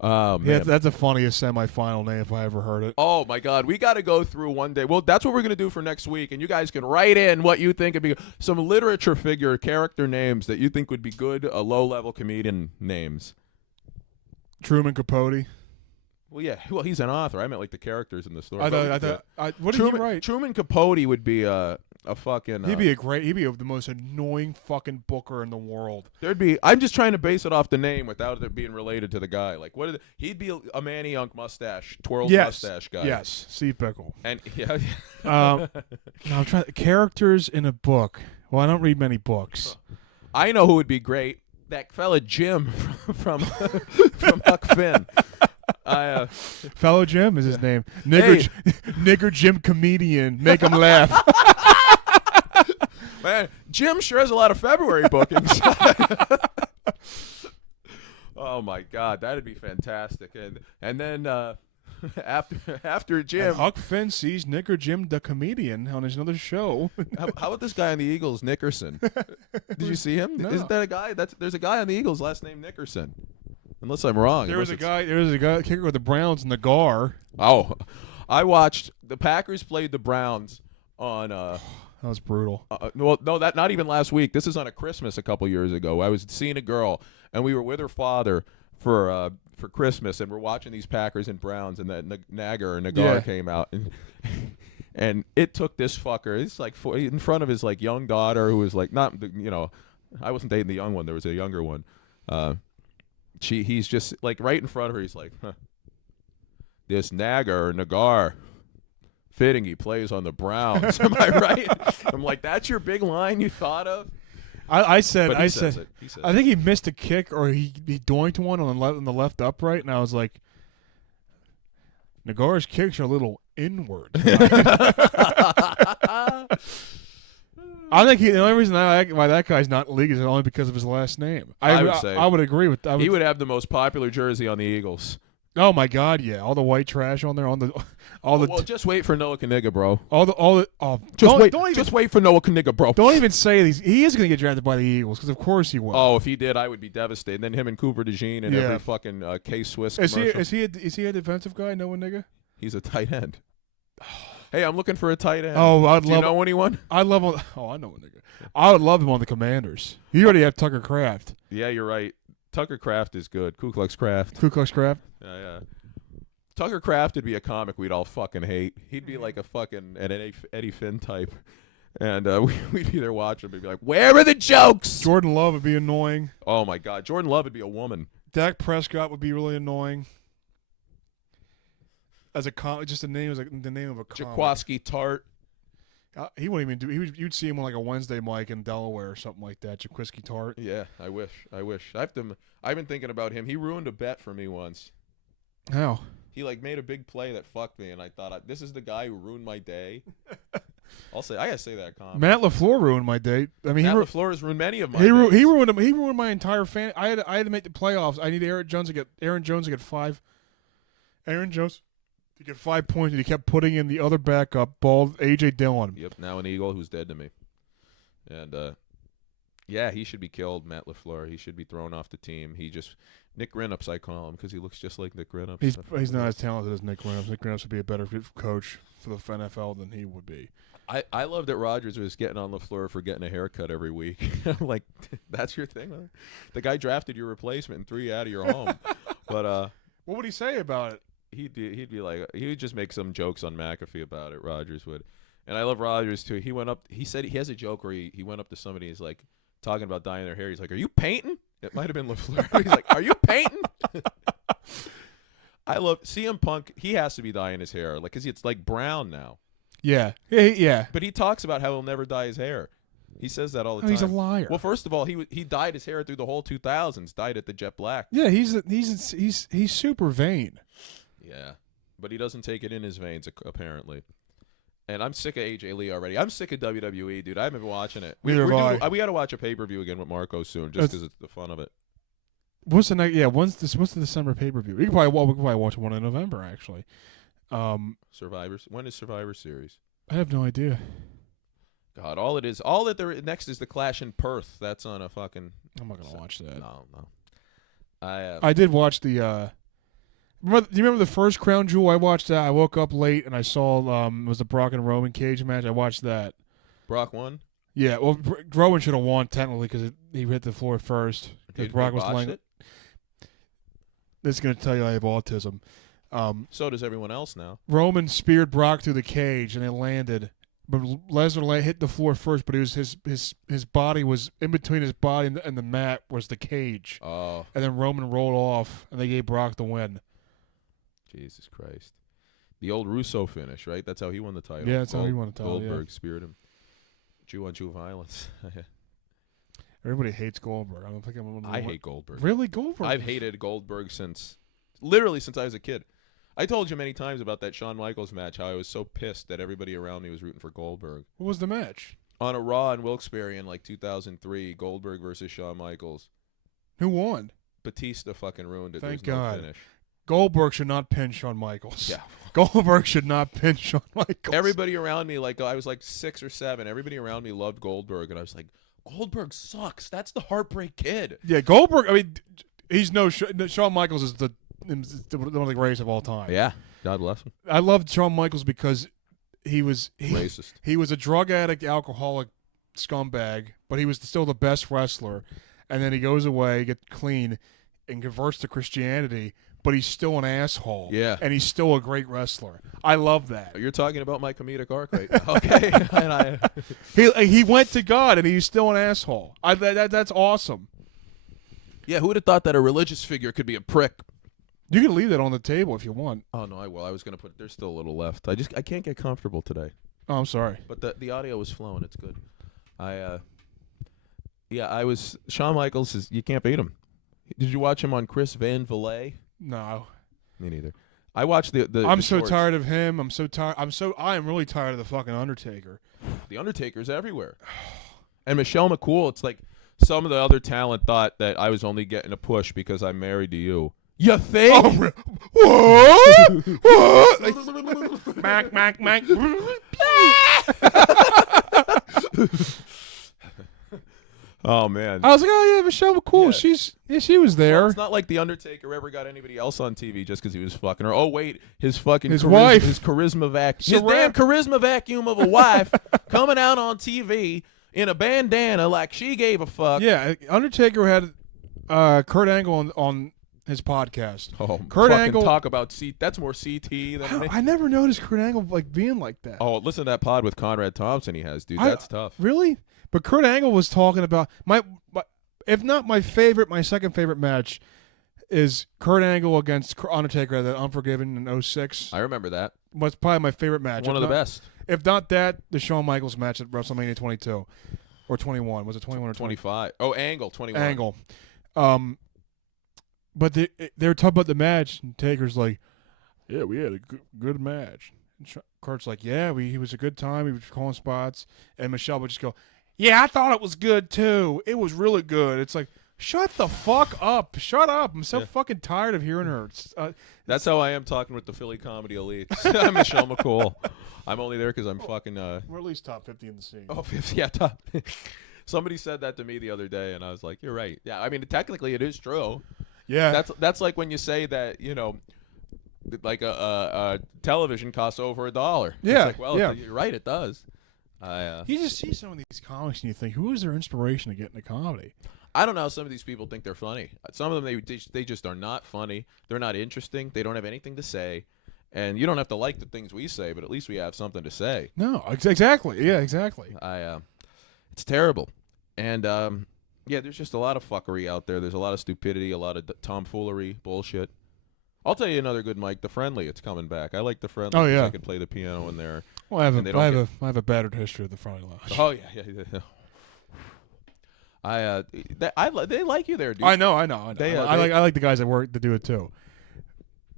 Oh, man. Yeah, that's the funniest semifinal name if I ever heard it. Oh, my God. We got to go through one day. Well, that's what we're going to do for next week, and you guys can write in what you think would be some literature figure character names that you think would be good low-level comedian names. Fucking Capote. Well, yeah. Well, he's an author. I meant like the characters in the story. I thought. What did he write? Truman Capote would be a fucking. He'd be the most annoying fucking booker in the world. I'm just trying to base it off the name without it being related to the guy. Like, he'd be a Manny Unk mustache, twirled mustache guy. Yes, Steve Bickle. And yeah. No, I'm trying characters in a book. Well, I don't read many books. I know who would be great. That fella Jim from Huck Finn. Fellow Jim is his name. Nigger Jim comedian. Make him laugh. Man, Jim sure has a lot of February bookings. Oh my God, that'd be fantastic. And then after Jim, and Huck Finn sees Nigger Jim the comedian on his another show. how about this guy on the Eagles, Nickerson? Did you see him? No. Isn't that a guy? There's a guy on the Eagles, last name Nickerson. Unless I'm wrong. There was a guy kicker with the Browns in the Gar. Oh, I watched the Packers played the Browns on. That was brutal. No, that not even last week. This is on a Christmas a couple years ago. I was seeing a girl, and we were with her father for Christmas, and we're watching these Packers and Browns, and that Nagar came out, and it took this fucker. It's like in front of his like young daughter, who was like not, I wasn't dating the young one. There was a younger one. He's just like right in front of her. He's like, huh. This Nagar, fitting he plays on the Browns. Am I right? I'm like, that's your big line you thought of? I said, He says I think he missed a kick or he doinked one on the left upright, and I was like, Nagar's kicks are a little inward. I think the only reason why that guy's not in the league is only because of his last name. I would agree with that. He would have the most popular jersey on the Eagles. Oh my God, yeah, all the white trash on there, Well, just wait for Noah Kaniga, bro. Just wait for Noah Kaniga, bro. Don't even say these. He is going to get drafted by the Eagles because of course he will. Oh, if he did, I would be devastated. And then him and Cooper DeJean and every fucking K-Swiss commercial. Is he a defensive guy? Noah Nigga? He's a tight end. Hey, I'm looking for a tight end. Oh, Do you know anyone? I love him. Oh, I know a nigga. I would love him on the Commanders. You already have Tucker Kraft. Yeah, you're right. Tucker Kraft is good. Ku Klux Kraft. Yeah. Tucker Kraft would be a comic we'd all fucking hate. He'd be like a fucking an Eddie Finn type. And we'd be there watching him and be like, where are the jokes? Jordan Love would be annoying. Oh, my God. Jordan Love would be a woman. Dak Prescott would be really annoying. As a just the name is like the name of a comic. Jaquaski Tart. He wouldn't even do. You'd see him on like a Wednesday mic in Delaware or something like that. Jaquiski Tart. Yeah, I wish. I've been thinking about him. He ruined a bet for me once. How? He like made a big play that fucked me, and I thought this is the guy who ruined my day. I gotta say that comment. Matt LaFleur ruined my day. I mean, Matt LaFleur has ruined many of my. He ruined him. He ruined my entire fan. I had to make the playoffs. I need Aaron Jones to get 5. Aaron Jones to get 5 points, and he kept putting in the other backup, bald A.J. Dillon. Yep, now an Eagle who's dead to me. And Yeah, he should be killed, Matt LaFleur. He should be thrown off the team. Nick Grinnups, I call him, because he looks just like Nick Grinnups. He's not as talented as Nick Grinnups. Nick Grinnups would be a better coach for the NFL than he would be. I love that Rodgers was getting on LaFleur for getting a haircut every week. I'm like, that's your thing, huh? The guy drafted your replacement and threw you out of your home. But what would he say about it? He'd be like, he would just make some jokes on McAfee about it. Rodgers would, and I love Rodgers too. He said he has a joke where he went up to somebody. He's like talking about dyeing their hair. He's like, "Are you painting?" It might have been LaFleur. He's like, "Are you painting?" I love CM Punk. He has to be dyeing his hair, like, cause it's like brown now. Yeah. Yeah. But he talks about how he'll never dye his hair. He says that all the time. He's a liar. Well, first of all, he dyed his hair through the whole 2000s. Dyed it the jet black. Yeah, he's super vain. Yeah, but he doesn't take it in his veins apparently. And I'm sick of AJ Lee already. I'm sick of WWE, dude. I haven't been watching it. We got to watch a pay-per-view again with Marco soon, just because it's the fun of it. What's the night? Yeah, what's the December pay-per-view? We could probably watch one in November actually. Survivors. When is Survivor Series? I have no idea. God, all that there next is the Clash in Perth. That's on a fucking. I'm not gonna watch that. No. I did watch the. Do you remember the first Crown Jewel? I watched that. I woke up late and I saw it was the Brock and Roman cage match. I watched that. Brock won? Yeah, well, Roman should have won technically because he hit the floor first. Because Brock was laying. This is going to tell you I have autism. So does everyone else now. Roman speared Brock through the cage and it landed, but Lesnar hit the floor first. But it was his body was in between his body and the mat was the cage. Oh, and then Roman rolled off and they gave Brock the win. Jesus Christ. The old Russo finish, right? That's how he won the title. Yeah, that's how he won the title. Goldberg speared him. Jew on Jew violence. Everybody hates Goldberg. I don't think I hate Goldberg. Really, Goldberg? I've hated Goldberg since I was a kid. I told you many times about that Shawn Michaels match, how I was so pissed that everybody around me was rooting for Goldberg. What was the match? On a Raw in Wilkes-Barre in like 2003, Goldberg versus Shawn Michaels. Who won? Batista fucking ruined it. Thank There's God. No finish. Goldberg should not pin Shawn Michaels. Yeah. Goldberg should not pin Shawn Michaels. Everybody around me, like I was like 6 or 7, everybody around me loved Goldberg, and I was like, Goldberg sucks. That's the Heartbreak Kid. Yeah, Goldberg, I mean, he's Shawn Michaels is one of the greatest of all time. Yeah. God bless him. I loved Shawn Michaels because he was racist. He was a drug addict, alcoholic scumbag, but he was still the best wrestler. And then he goes away, gets clean, and converts to Christianity, but he's still an asshole. Yeah. And he's still a great wrestler. I love that. You're talking about my comedic arc right now. Okay. And he went to God, and he's still an asshole. That's awesome. Yeah, who would have thought that a religious figure could be a prick? You can leave that on the table if you want. Oh, no, I will. I was going to put – there's still a little left. I can't get comfortable today. Oh, I'm sorry. But the audio was flowing. It's good. Shawn Michaels you can't beat him. Did you watch him on Chris Van Vliet? No. Me neither. I watched the I'm so tired of him. I'm so tired. I am really tired of the fucking Undertaker. The Undertaker's everywhere. And Michelle McCool, it's like some of the other talent thought that I was only getting a push because I'm married to you. You think? Oh, what? Mac. Oh man! I was like, oh yeah, Michelle McCool. Yeah. She was there. Well, it's not like the Undertaker ever got anybody else on TV just because he was fucking her. Oh wait, his wife, his charisma vacuum, his damn charisma vacuum of a wife coming out on TV in a bandana like she gave a fuck. Yeah, Undertaker had Kurt Angle on his podcast. Oh, Kurt Angle talk about that's more CT than I never noticed Kurt Angle like being like that. Oh, listen to that pod with Conrad Thompson he has, dude. That's tough. Really? But Kurt Angle was talking about my if not my favorite, my second favorite match is Kurt Angle against Undertaker at the Unforgiven in 06. I remember that. Was probably my favorite match. One of the best. If not that, the Shawn Michaels match at WrestleMania 22 or 21. Was it 21 or 25? Oh, Angle 21. Angle. But they were talking about the match, and Taker's like, "Yeah, we had a good match." And Kurt's like, "Yeah, he was a good time. He was calling spots." And Michelle would just go, "Yeah, I thought it was good too. It was really good." It's like, shut the fuck up. Shut up. I'm so fucking tired of hearing her. That's how I am talking with the Philly Comedy Elites. I'm Michelle McCool. I'm only there because I'm fucking. We're at least top 50 in the scene. Oh, 50, yeah, top. Somebody said that to me the other day, and I was like, "You're right." Yeah, I mean, technically, it is true. Yeah. That's like when you say that like a television costs over $1. Yeah, It's like, well, yeah. you're right, it does. You just see some of these comics and you think, who is their inspiration to get into comedy? I don't know how some of these people think they're funny. Some of them they just are not funny. They're not interesting. They don't have anything to say. And you don't have to like the things we say, but at least we have something to say. No, exactly. Yeah, exactly. It's terrible. And yeah, there's just a lot of fuckery out there. There's a lot of stupidity, a lot of tomfoolery, bullshit. I'll tell you another good mic, The Friendly. It's coming back. I like The Friendly. Oh, yeah. I can play the piano in there. Well, I have a battered history of the Friendly Lounge. Oh yeah. They like you there, dude. I know. I like the guys that work to do it too.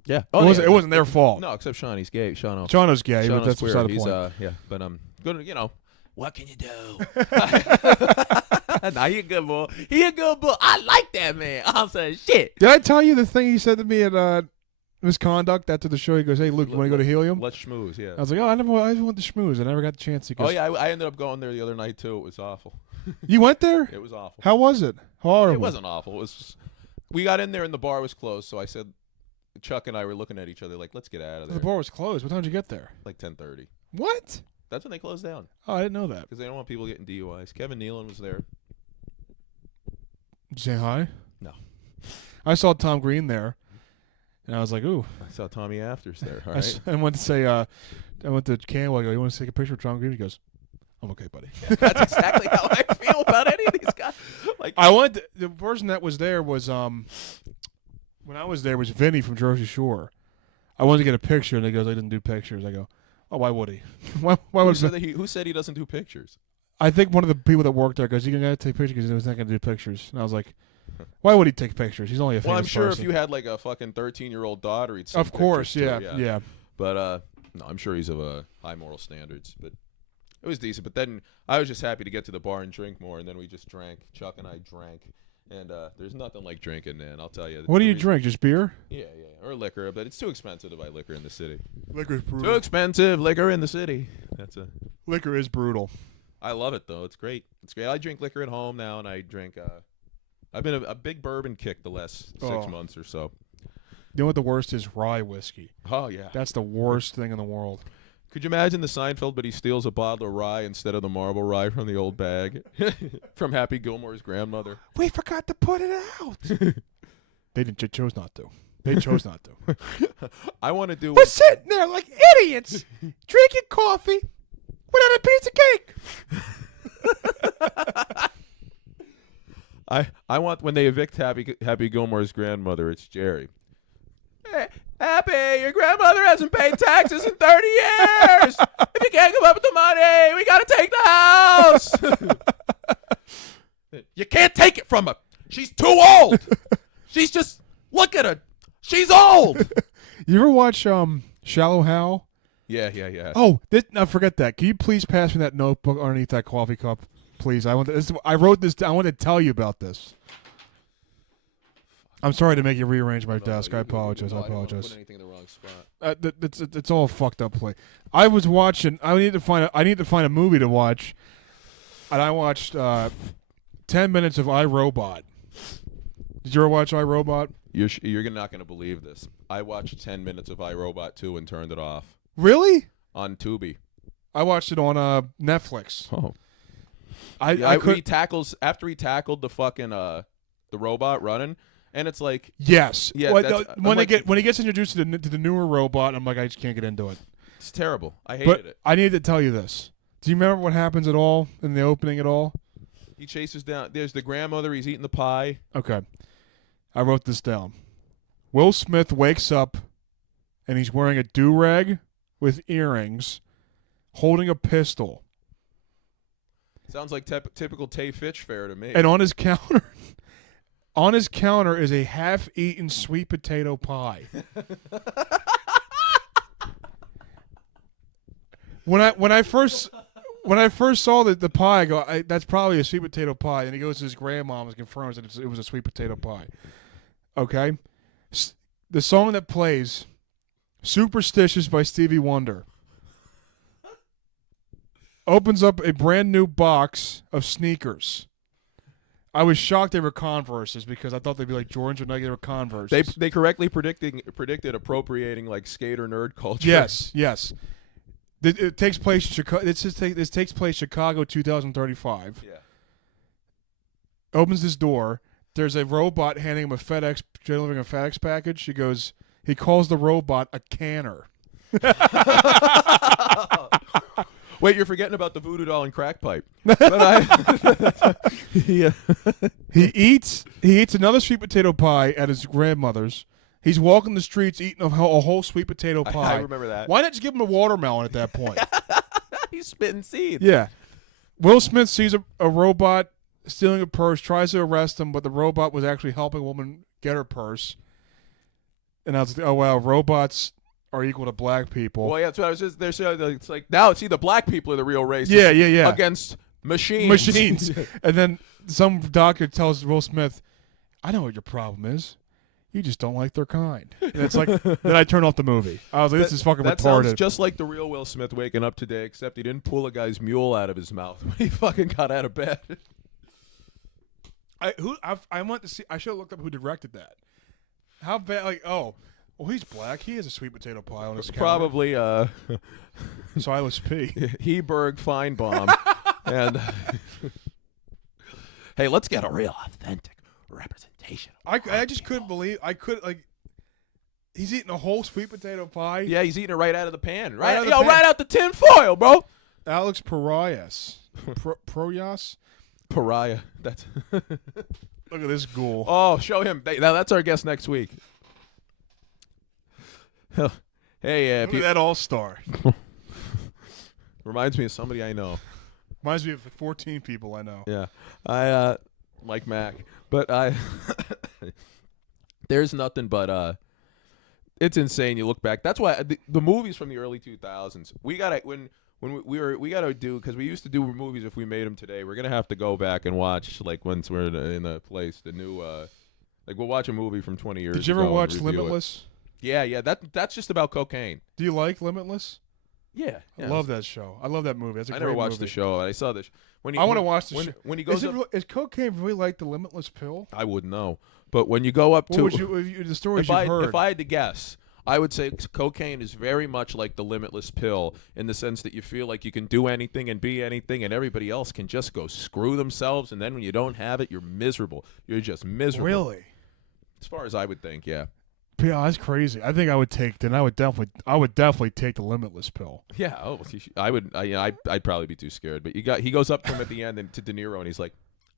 Yeah. It wasn't their fault. No, except Sean. He's gay. Sean. Seano's gay, but Seano's that's queer. beside the He's point. yeah, but good. What can you do? Nah, he a good boy. He a good boy. I like that man. I'm saying shit. Did I tell you the thing he said to me at Misconduct after the show? He goes, "Hey, Luke, you want to go to Helium?" Let's schmooze. Yeah. I was like, "Oh, I never went to schmooze. I never got the chance to go." Oh yeah, I ended up going there the other night too. It was awful. You went there? It was awful. How was it? Horrible. It wasn't awful. It was just, we got in there and the bar was closed. So I said, Chuck and I were looking at each other like, let's get out of there. The bar was closed. What time did you get there? Like 10:30. What? That's when they closed down. Oh, I didn't know that. Because they don't want people getting DUIs. Kevin Nealon was there. Did you say hi? No. I saw Tom Green there, and I was like, ooh. I saw Tommy Afters there. All right. I went to say, I went to Canwell. I go, you want to take a picture of Tom Green? He goes, I'm okay, buddy. That's exactly how I feel about any of these guys. Like, the person that was there was when I was there was Vinny from Jersey Shore. I wanted to get a picture, and he goes, I didn't do pictures. I go, oh, why would he? why would who said he doesn't do pictures? I think one of the people that worked there goes, you're going to take pictures because he was not going to do pictures. And I was like, why would he take pictures? He's only a famous Well, I'm sure person. if you had like a fucking 13-year-old daughter, he'd send Of course, pictures yeah, too, yeah. But no, I'm sure he's of high moral standards. But it was decent. But then I was just happy to get to the bar and drink more, and then we just drank. Chuck and I drank. And there's nothing like drinking, man. I'll tell you. What do you drink? Just beer? Yeah, or liquor. But it's too expensive to buy liquor in the city. Liquor's brutal. Too expensive liquor in the city. Liquor is brutal. I love it though. It's great. It's great. I drink liquor at home now, and I drink. I've been a big bourbon kick the last 6 months or so. You know what the worst is? Rye whiskey. Oh yeah, that's the worst thing in the world. Could you imagine the Seinfeld, but he steals a bottle of rye instead of the marble rye from the old bag from Happy Gilmore's grandmother? We forgot to put it out. They chose not to. They chose not to. I want to do. We're sitting there like idiots, drinking coffee without a piece of cake. I want when they evict Happy Gilmore's grandmother, it's Jerry. Hey, Happy, your grandmother hasn't paid taxes in 30 years. If you can't come up with the money, we got to take the house. You can't take it from her. She's too old. She's just, look at her. She's old. You ever watch Shallow Hal? Yeah. Oh, now forget that. Can you please pass me that notebook underneath that coffee cup? Please. I wrote this. I want to tell you about this. I'm sorry to make you rearrange my desk. I apologize. I apologize. Put anything in the wrong spot. It's all fucked up play. I was watching. I need to find a movie to watch, and I watched 10 minutes of iRobot. Did you ever watch iRobot? You're not going to believe this. I watched 10 minutes of iRobot 2 and turned it off. Really? On Tubi. I watched it on Netflix. Oh. After he tackled the fucking the robot running. And it's like yes, yeah. When he gets introduced to the newer robot, I'm like, I just can't get into it. It's terrible. I hated it. I need to tell you this. Do you remember what happens at all in the opening at all? He chases down. There's the grandmother. He's eating the pie. Okay, I wrote this down. Will Smith wakes up, and he's wearing a do-rag with earrings, holding a pistol. Sounds like typical Tay Fitch fare to me. And on his counter. On his counter is a half-eaten sweet potato pie. When I first saw the pie, I go, that's probably a sweet potato pie. And he goes to his grandmom and confirms that it was a sweet potato pie. Okay, the song that plays, "Superstitious" by Stevie Wonder. opens up a brand new box of sneakers. I was shocked they were Converses because I thought they'd be like Jordans, but no, they were Converses. They correctly predicted appropriating like skater nerd culture. Yes. It takes place in Chicago. This takes place Chicago 2035. Yeah. Opens his door. There's a robot handing him delivering a FedEx package. He calls the robot a canner. Wait, you're forgetting about the voodoo doll and crack pipe. He eats another sweet potato pie at his grandmother's. He's walking the streets eating a whole sweet potato pie. I remember that. Why not just give him a watermelon at that point? He's spitting seeds. Yeah. Will Smith sees a robot stealing a purse, tries to arrest him, but the robot was actually helping a woman get her purse. And I was like, oh, wow, robots are equal to black people. Well, yeah, that's what I was just there. It's like now it's the black people are the real racists. Yeah. Against machines. And then some doctor tells Will Smith, I know what your problem is. You just don't like their kind. And it's like, then I turned off the movie. I was like, this is fucking that retarded. Sounds just like the real Will Smith waking up today, except he didn't pull a guy's mule out of his mouth when he fucking got out of bed. I want to see. I should have looked up who directed that. How bad? Like, oh, well, he's black. He has a sweet potato pie on his counter. Probably Silas P. Heberg Feinbaum. And hey, let's get a real authentic representation. I just couldn't believe he's eating a whole sweet potato pie. Yeah, he's eating it right out of the pan. Right out Right out the tin foil, bro. Alex Proyas. Proyas? Pariah. That's Look at this ghoul. Oh, show him. Now that's our guest next week. Hey, Look at that all-star. reminds me of somebody I know. Reminds me of 14 people I know. Yeah, I like Mac, but I there's nothing but it's insane. You look back. That's why the movies from the early 2000s. We gotta we gotta do, because we used to do movies if we made them today. We're gonna have to go back and watch, like, once we're in the place, the new like, we'll watch a movie from 20 years ago. Did you ever watch and review Limitless? it. Yeah, that's just about cocaine. Do you like Limitless? Yeah, I love that show. I love that movie. That's a I great never watched movie. the show. I saw this. I want to watch the show. When he goes up, Is cocaine really like the Limitless pill? I wouldn't know. But when you go up What to would you, the stories you've heard? if I had to guess, I would say cocaine is very much like the Limitless pill, in the sense that you feel like you can do anything and be anything, and everybody else can just go screw themselves. And then when you don't have it, you're miserable. You're just miserable. Really? As far as I would think, yeah. Yeah, that's crazy. I think I would take. Then I would definitely take the Limitless pill. Yeah. Oh, I would. I'd probably be too scared. But he goes up to him at the end and to De Niro, and he's like,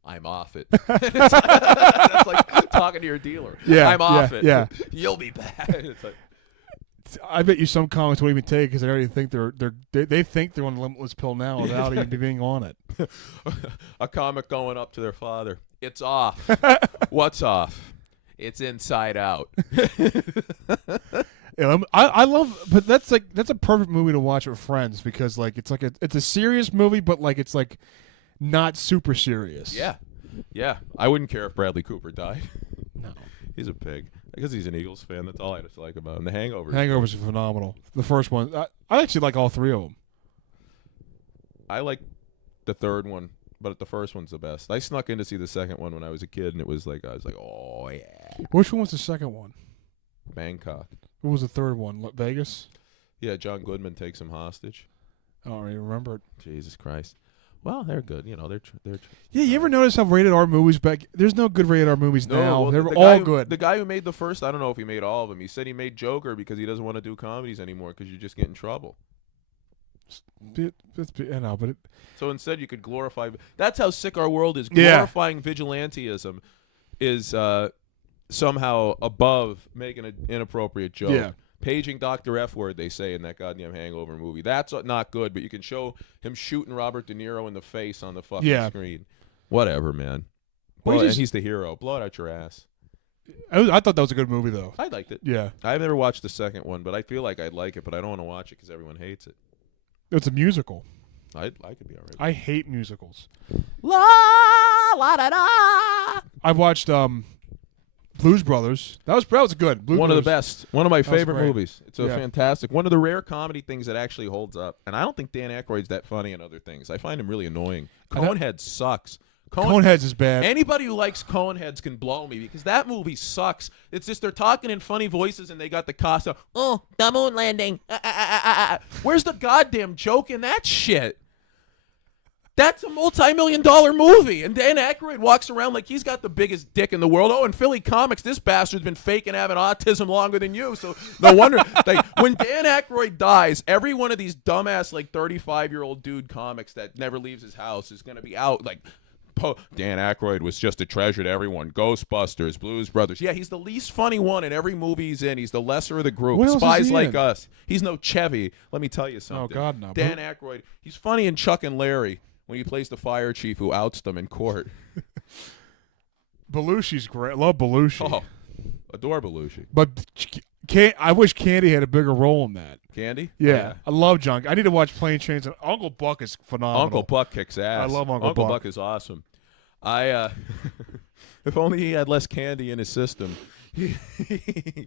I'm off it. That's like talking to your dealer. Yeah, I'm off it. Yeah. You'll be back. It's like, I bet you some comics won't even take it because they already think they think they're on the Limitless pill now without even being on it. a comic going up to their father. It's off. What's off? It's Inside Out. Yeah, I love, but that's a perfect movie to watch with friends because it's a serious movie, but it's not super serious. Yeah. I wouldn't care if Bradley Cooper died. No, he's a pig. Because he's an Eagles fan. That's all I just like about him. The Hangover. Hangover's phenomenal. The first one, I actually like all three of them. I like the third one, but the first one's the best. I snuck in to see the second one when I was a kid, and I was like, oh yeah. Which one was the second one? Bangkok. What was the third one? Vegas? Yeah, John Goodman takes him hostage. I don't even remember it. Jesus Christ. Well, they're good. They're. Yeah, you ever notice how rated R movies back? There's no good rated R movies now. Well, They're all good. The guy who made the first, I don't know if he made all of them. He said he made Joker because he doesn't want to do comedies anymore because you just get in trouble. So instead, you could glorify. That's how sick our world is. Glorifying vigilanteism is somehow above making an inappropriate joke. Yeah. Paging Dr. F word, they say in that goddamn Hangover movie. That's not good, but you can show him shooting Robert De Niro in the face on the fucking screen. Whatever, man. And he's the hero. Blow it out your ass. I thought that was a good movie, though. I liked it. Yeah. I've never watched the second one, but I feel like I'd like it, but I don't want to watch it because everyone hates it. It's a musical. I could be all right. I hate musicals. La la da da. I watched Blues Brothers. That was good. Blues One of the Brothers. best. One of my was favorite great. movies. It's a Yeah. fantastic. One of the rare comedy things that actually holds up. And I don't think Dan Aykroyd's that funny in other things. I find him really annoying. I don't- Conehead sucks. Coneheads is bad. Anybody who likes Coneheads can blow me because that movie sucks. It's just they're talking in funny voices and they got the costume. Oh, the moon landing. Where's the goddamn joke in that shit? That's a multi-million-dollar movie, and Dan Aykroyd walks around like he's got the biggest dick in the world. Oh, in Philly comics, this bastard's been faking having autism longer than you, so no wonder. Like, when Dan Aykroyd dies, every one of these dumbass, like, 35-year-old dude comics that never leaves his house is going to be out, like, Dan Aykroyd was just a treasure to everyone. Ghostbusters, Blues Brothers. Yeah, he's the least funny one in every movie he's in. He's the lesser of the group. What else is Spies he Like in? Us. He's no Chevy. Let me tell you something. Oh, God, no. Dan Aykroyd, he's funny in Chuck and Larry when he plays the fire chief who outs them in court. Belushi's great. Love Belushi. Oh, adore Belushi. But I wish Candy had a bigger role in that. Candy? Yeah. I love John. I need to watch Plane Trains. And Uncle Buck is phenomenal. Uncle Buck kicks ass. I love Uncle Buck. Buck Is awesome. If only he had less candy in his system, he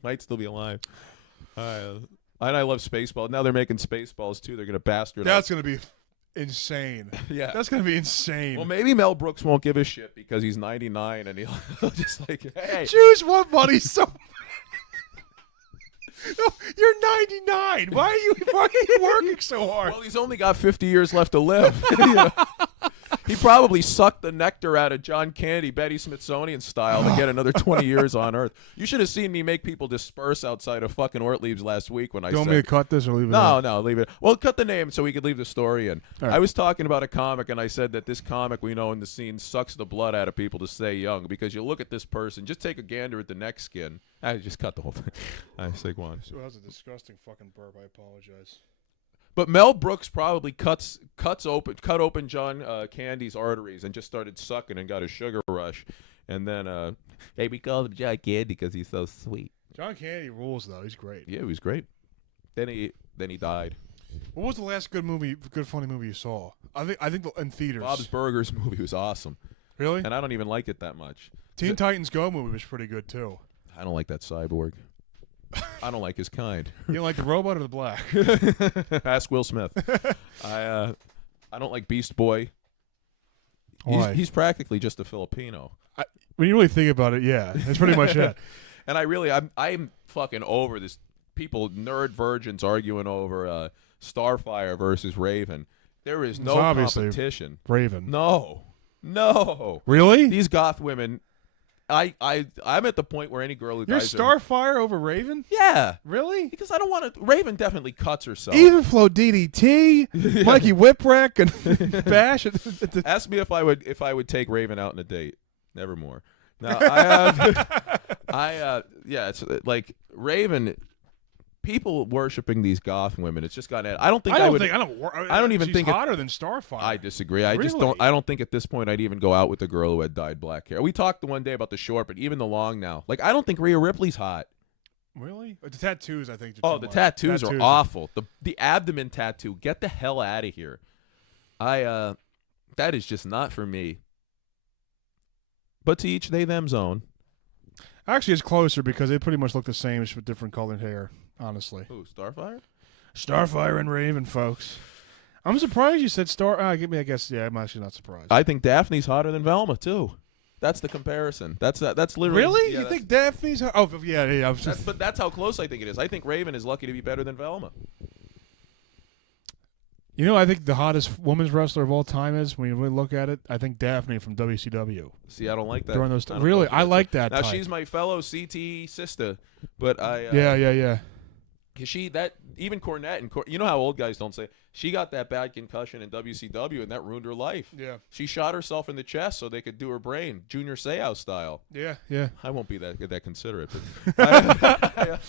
might still be alive. And I love Spaceballs. Now they're making Spaceballs too. They're gonna bastard. That's going to be insane. Yeah. That's going to be insane. Well, maybe Mel Brooks won't give a shit because he's 99 and he'll just like, hey. Choose one, buddy. So no, you're 99. Why are you working so hard? Well, he's only got 50 years left to live. You know? He probably sucked the nectar out of John Candy, Betty Smithsonian style, to get another 20 years on Earth. You should have seen me make people disperse outside of fucking Ortlieb's last week when I Do you want said, me to cut this or leave it in? No, leave it. Well, cut the name so we could leave the story in. All right. I was talking about a comic, and I said that this comic we know in the scene sucks the blood out of people to stay young because you look at this person, just take a gander at the neck skin. I just cut the whole thing. I say one. So that was a disgusting fucking burp. I apologize. But Mel Brooks probably cut open John Candy's arteries and just started sucking and got a sugar rush, and then hey, we call him John Candy because he's so sweet. John Candy rules though. He's great. Yeah, he was great. Then he died. What was the last good funny movie you saw? I think in theaters. Bob's Burgers movie was awesome, Really? and I don't even like it that much. Teen Titans Go movie was pretty good too. I don't like that cyborg. I don't like his kind. You don't like the robot or the black? Ask Will Smith. I don't like Beast Boy. Why? He's practically just a Filipino. When you really think about it, yeah, that's pretty much it. And I'm fucking over this. People, nerd virgins, arguing over Starfire versus Raven. There is no obviously competition. Raven. No. Really? These goth women. I'm at the point where any girl who You're dies. Starfire over Raven? Yeah. Really? Because I don't want to. Raven definitely cuts herself. Even Flow DDT, Mikey Whipwreck, and Bash. Ask me if I would take Raven out on a date. Nevermore. Now it's like Raven. People worshiping these goth women. It's just gotten. I don't even she's think hotter than Starfire. I disagree. I just Really? don't. I don't think at this point I'd even go out with a girl who had dyed black hair. We talked the one day about the short, but even the long now. Like I don't think Rhea Ripley's hot. Really? The tattoos, I think. Oh, the tattoos are awful. The abdomen tattoo. Get the hell out of here. That is just not for me. But to each they them's own. Actually, it's closer because they pretty much look the same, just with different colored hair. Honestly. Who, Starfire? Starfire and Raven, folks. I'm surprised you said Star. I guess. Yeah, I'm actually not surprised. I think Daphne's hotter than Velma too. That's the comparison. That's literally. Really? Yeah, you think Daphne's? Oh, yeah. I was just. But that's how close I think it is. I think Raven is lucky to be better than Velma. You know, I think the hottest women's wrestler of all time is, when you really look at it, I think Daphne from WCW. See, I don't like that. During those I don't really, like I like that. Now type. she's my fellow CTE sister, but I. Yeah. Cause even Cornette and you know how old guys don't say, she got that bad concussion in WCW and that ruined her life. Yeah. She shot herself in the chest so they could do her brain, Junior Seau style. Yeah. I won't be that considerate. But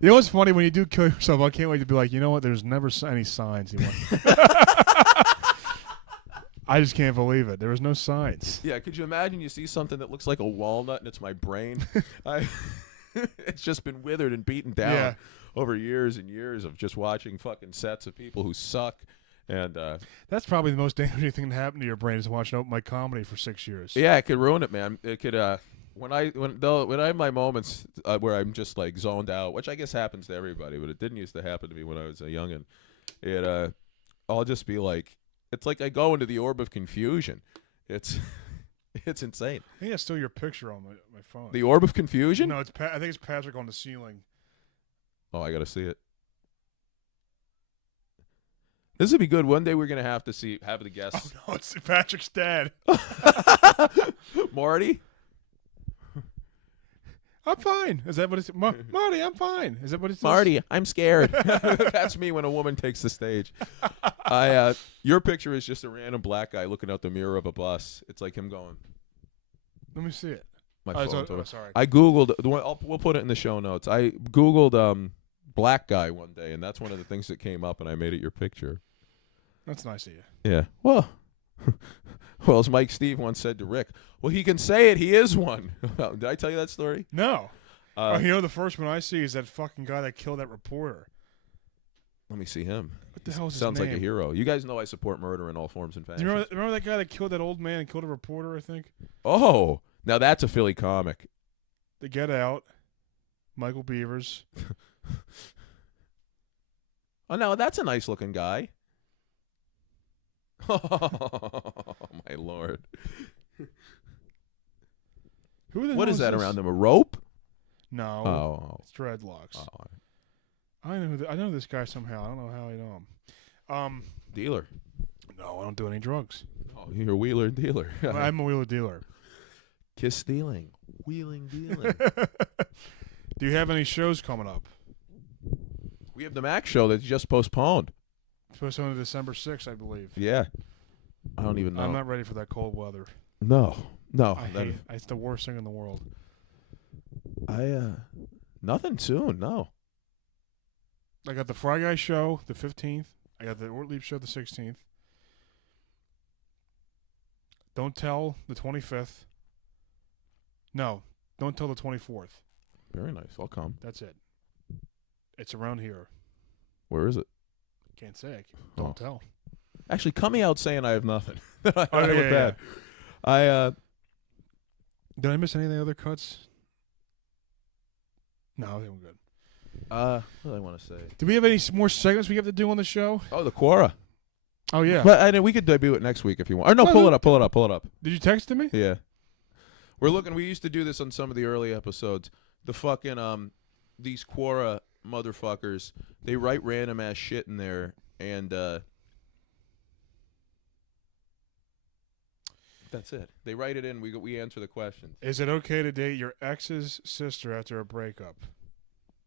You know what's funny? When you do kill yourself, I can't wait to be like, you know what? There's never any signs. I just can't believe it. There was no signs. Yeah, could you imagine you see something that looks like a walnut and it's my brain? It's just been withered and beaten down over years and years of just watching fucking sets of people who suck. And that's probably the most damaging thing that happened to your brain is watching open mic comedy for 6 years. Yeah, it could ruin it, man. It could. when I have my moments where I'm just like zoned out, which I guess happens to everybody, but it didn't used to happen to me when I was a youngin'. I'll just be like, it's like I go into the orb of confusion. It's it's insane. I think that's still your picture on my phone. The orb of confusion? No, I think it's Patrick on the ceiling. Oh, I gotta see it. This would be good. One day we're gonna have the guests. Oh no, it's Patrick's dad. Marty. I'm fine. Is that what it's? Marty, I'm fine. Is that what it says? Marty, I'm scared. That's me when a woman takes the stage. Your picture is just a random black guy looking out the mirror of a bus. It's like him going. Let me see it. My phone. phone. Sorry. I googled. We'll put it in the show notes. I googled black guy one day, and that's one of the things that came up, and I made it your picture. That's nice of you. Yeah. Well. Well, as Mike Steve once said to Rick, well, he can say it. He is one. Did I tell you that story? No. The first one I see is that fucking guy that killed that reporter. Let me see him. What the hell is his Sounds name? like a hero. You guys know I support murder in all forms and fashions. Do you remember that guy that killed that old man and killed a reporter, I think? Oh, now that's a Philly comic. The Get Out, Michael Beavers. Oh, no, that's a nice-looking guy. Oh, my Lord. What is that around him? A rope? No. Oh. It's dreadlocks. Oh. I know this guy somehow. I don't know how I know him. Dealer. No, I don't do any drugs. Oh, you're a wheeler dealer. I'm a wheeler dealer. Kiss stealing. Wheeling dealing. Do you have any shows coming up? We have the Mac show that's just postponed. Supposed to be December 6th, I believe. Yeah. I don't even know. I'm not ready for that cold weather. No. I hate it. It's the worst thing in the world. Nothing soon, no. I got the Fry Guy show the 15th. I got the Ortlieb show the 16th. Don't Tell the 25th. No, Don't Tell the 24th. Very nice. I'll come. That's it. It's around here. Where is it? Can't say. Don't tell. Actually, cut me out saying I have nothing. I Oh, look bad. Yeah. Did I miss any of the other cuts? No, I think we're good. What do I want to say? Do we have any more segments we have to do on the show? Oh, the Quora. Oh, yeah. But we could debut it next week if you want. Or no, pull it up. Did you text to me? Yeah. We're looking. We used to do this on some of the early episodes. The fucking these Quora motherfuckers. They write random ass shit in there, and that's it. They write it in. We answer the questions. Is it okay to date your ex's sister after a breakup?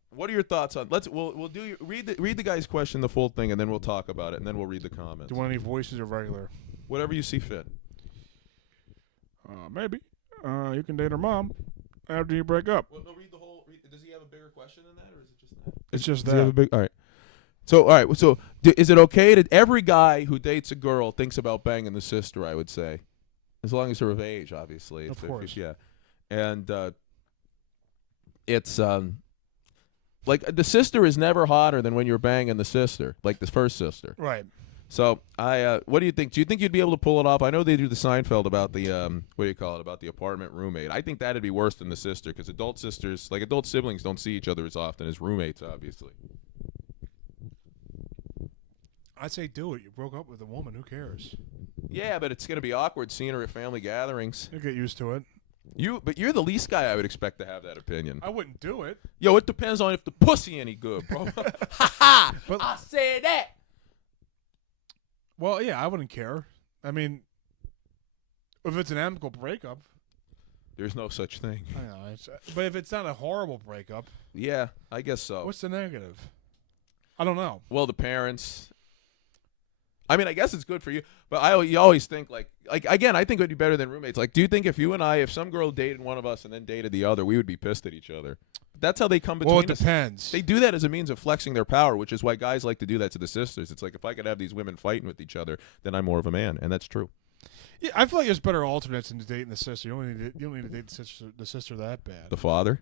What are your thoughts on? We'll do read the guy's question, the full thing, and then we'll talk about it, and then we'll read the comments. Do you want any voices or regular? Whatever you see fit. Maybe. You can date her mom after you break up. Well, no, read the whole. Does he have a bigger question than that, or is it just that? It's just Does he have a that. big? All right. So is it okay to every guy who dates a girl thinks about banging the sister? I would say, as long as they're of age, obviously. Of course. Yeah, and it's like the sister is never hotter than when you're banging the sister, like the first sister. Right. So what do you think? Do you think you'd be able to pull it off? I know they do the Seinfeld about the what do you call it, about the apartment roommate. I think that'd be worse than the sister, because adult siblings don't see each other as often as roommates, obviously. I'd say do it. You broke up with a woman. Who cares? Yeah, but it's gonna be awkward seeing her at family gatherings. You'll get used to it. But you're the least guy I would expect to have that opinion. I wouldn't do it. Yo, it depends on if the pussy any good, bro. Ha ha! But I said that. well, yeah, I wouldn't care. I mean, if it's an amicable breakup, There's no such thing. I know. But if it's not a horrible breakup, Yeah, I guess so. what's the negative? I don't know. Well, the parents. I mean, I guess it's good for you, but you always think like again, I think it would be better than roommates. Like, do you think if some girl dated one of us and then dated the other, we would be pissed at each other? That's how they come between Well, it us. depends. They do that as a means of flexing their power, which is why guys like to do that to the sisters. It's like, if I could have these women fighting with each other, then I'm more of a man, and that's true. Yeah, I feel like there's better alternates than dating the sister. You don't need to date the sister that bad. The father.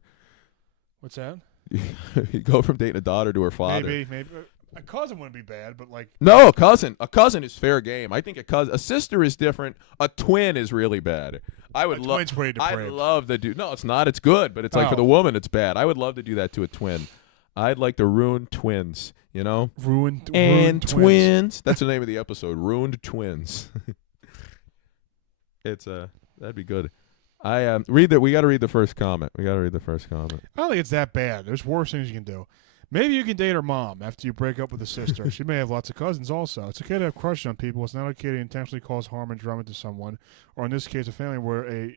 What's that? You go from dating a daughter to her father. Maybe. A cousin wouldn't be bad, but like No, a cousin is fair game. I think a sister is different. A twin is really bad. I would love. Twin's pretty I depraved. love to do. No, it's not. It's good, but it's like for Oh. the woman, it's bad. I would love to do that to a twin. I'd like to ruin twins. You know. Ruined Twins. That's the name of the episode. Ruined twins. It's that'd be good. I read that. We got to read the first comment. I don't think it's that bad. There's worse things you can do. Maybe you can date her mom after you break up with a sister. She may have lots of cousins also. It's okay to have crushes on people. It's not okay to intentionally cause harm and drama to someone, or in this case, a family where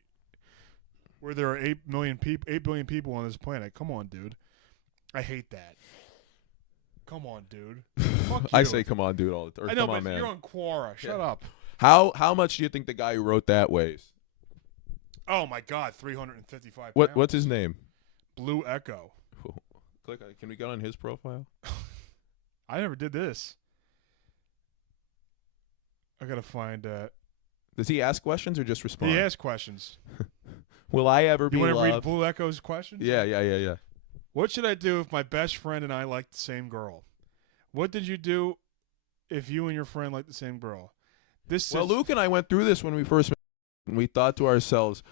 there are 8 billion people on this planet. Come on, dude. I hate that. Come on, dude. Fuck you. I say, come on, dude, all the time. I know, Come on, but man. you're on Quora. Shut up. How much do you think the guy who wrote that weighs? Oh my God, 355 What's pounds. his name? Blue Echo. Click. Can we get on his profile? I never did this. I gotta find. Does he ask questions or just respond? He asks questions. Will I ever be You want to read loved? Blue Echo's questions? Yeah. What should I do if my best friend and I like the same girl? What did you do if you and your friend like the same girl? Well, Luke and I went through this when we first met, and we thought to ourselves,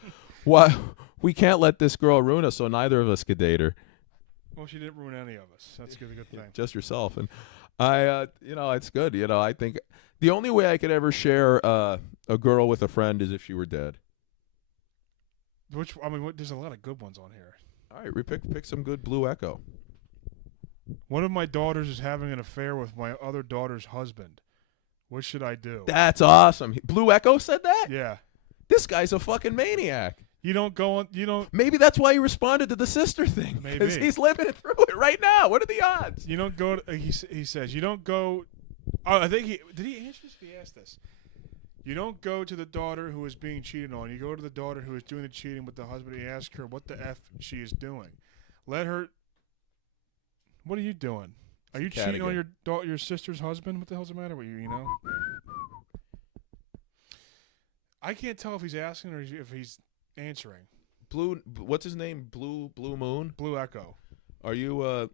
"Why we can't let this girl ruin us, so neither of us could date her." Well, she didn't ruin any of us. That's a good thing. Just yourself. And I, it's good. I think the only way I could ever share a girl with a friend is if she were dead. There's a lot of good ones on here. All right, we pick some good Blue Echo. One of my daughters is having an affair with my other daughter's husband. What should I do? That's awesome. Blue Echo said that? Yeah. This guy's a fucking maniac. You don't. Maybe that's why he responded to the sister thing. Maybe. Because he's living it through it right now. What are the odds? You don't go. He says you don't go. Oh, I think did he answer this? He asked this. You don't go to the daughter who is being cheated on. You go to the daughter who is doing the cheating with the husband. And you ask her what the f she is doing. Let her. What are you doing? Are you cheating on your sister's husband? What the hell's the matter with you? You know. I can't tell if he's asking or if he's answering. What's his name? Blue Moon. Blue Echo. Are you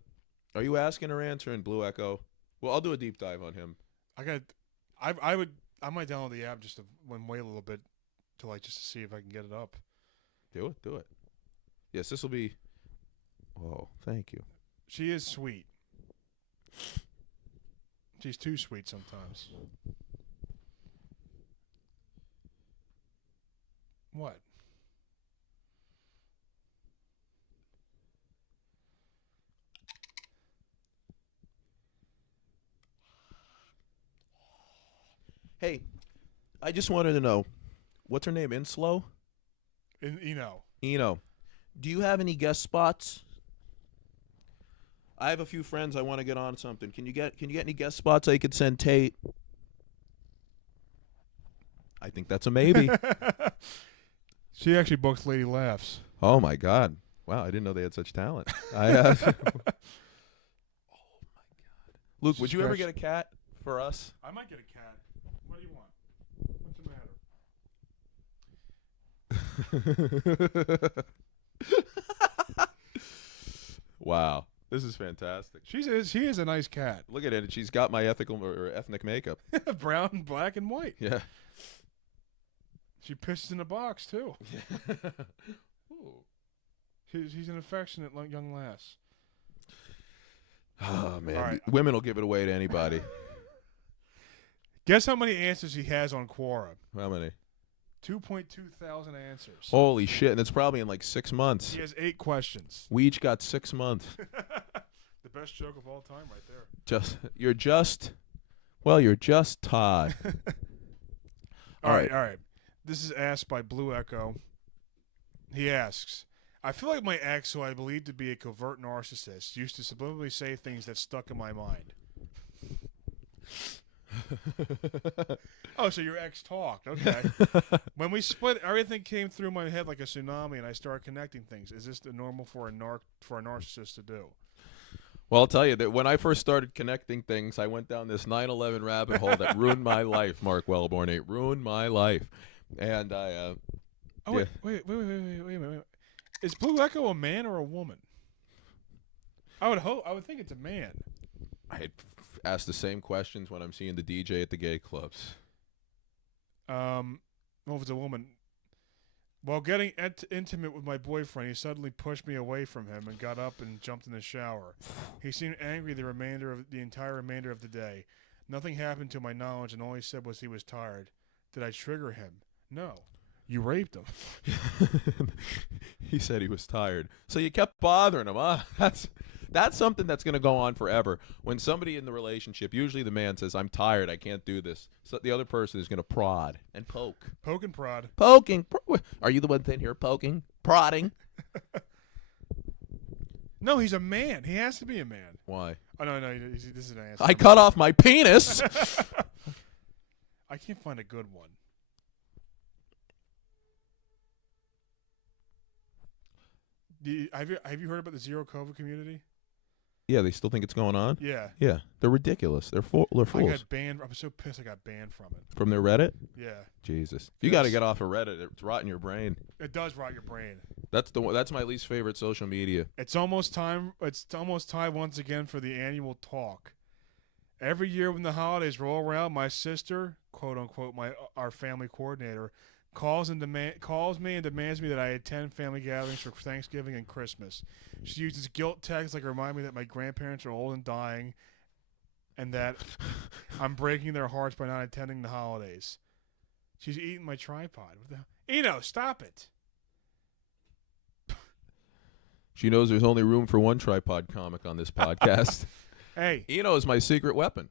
asking or answering, Blue Echo? Well, I'll do a deep dive on him. I might download the app just to wait a little bit to just to see if I can get it up. Do it. Yes, this will be. Oh, thank you. She is sweet. She's too sweet sometimes. What? Hey, I just wanted to know, what's her name? Inslow? Eno. Do you have any guest spots? I have a few friends I want to get on something. Can you get any guest spots I could send Tate? I think that's a maybe. She actually books Lady Laughs. Oh my God! Wow, I didn't know they had such talent. Oh my God, Luke, would you ever get a cat for us? I might get a cat. What do you want? What's the matter? Wow, this is fantastic. She is a nice cat. Look at it. She's got my ethnic makeup. Brown, black, and white. Yeah. She pisses in a box too. She's an affectionate young lass. Oh man, right. Women will give it away to anybody. Guess how many answers he has on Quora? How many? 2.2 thousand answers. Holy shit! And it's probably in like 6 months. He has 8 questions. We each got 6 months. The best joke of all time, right there. You're just Todd. All right. This is asked by Blue Echo. He asks, I feel like my ex, who I believe to be a covert narcissist, used to subliminally say things that stuck in my mind. Oh, so your ex talked. Okay. When we split, everything came through my head like a tsunami, and I started connecting things. Is this the normal for a narcissist to do? Well, I'll tell you that when I first started connecting things, I went down this 9/11 rabbit hole that ruined my life, Mark Wellborn. It ruined my life. And I wait a minute. Is Blue Echo a man or a woman? I would think it's a man. I had asked the same questions when I'm seeing the DJ at the gay clubs. Well, if it's a woman, While getting intimate with my boyfriend, he suddenly pushed me away from him and got up and jumped in the shower. He seemed angry the entire remainder of the day. Nothing happened to my knowledge, and all he said was he was tired. Did I trigger him? No. You raped him. He said he was tired. So you kept bothering him, huh? That's something that's going to go on forever. When somebody in the relationship, usually the man says, I'm tired, I can't do this. So the other person is going to prod and poke. Poke and prod. Poking. Are you the one in here poking? Prodding? No, he's a man. He has to be a man. Why? Oh, no, this is an answer. I cut off my penis. I can't find a good one. Have you heard about the zero COVID community? Yeah, they still think it's going on? Yeah. Yeah, they're ridiculous. They're fools. I got banned. I was so pissed I got banned from it. From their Reddit? Yeah. Jesus. You got to get off of Reddit. It's rotting your brain. It does rot your brain. That's my least favorite social media. It's almost time once again for the annual talk. Every year when the holidays roll around, my sister, quote unquote, our family coordinator, calls me and demands me that I attend family gatherings for Thanksgiving and Christmas. She uses guilt texts like remind me that my grandparents are old and dying, and that I'm breaking their hearts by not attending the holidays. She's eating my tripod. What the hell? Eno, stop it. She knows there's only room for one tripod comic on this podcast. Hey. Eno is my secret weapon.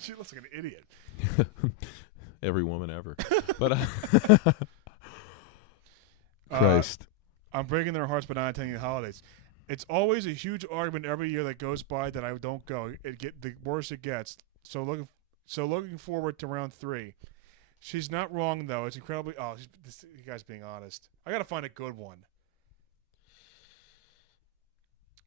She looks like an idiot. Every woman ever. But Christ. I'm breaking their hearts by not attending the holidays. It's always a huge argument every year that goes by that I don't go. The worse it gets. So looking forward to round 3. She's not wrong though. It's incredibly. Oh, you guys being honest. I gotta find a good one.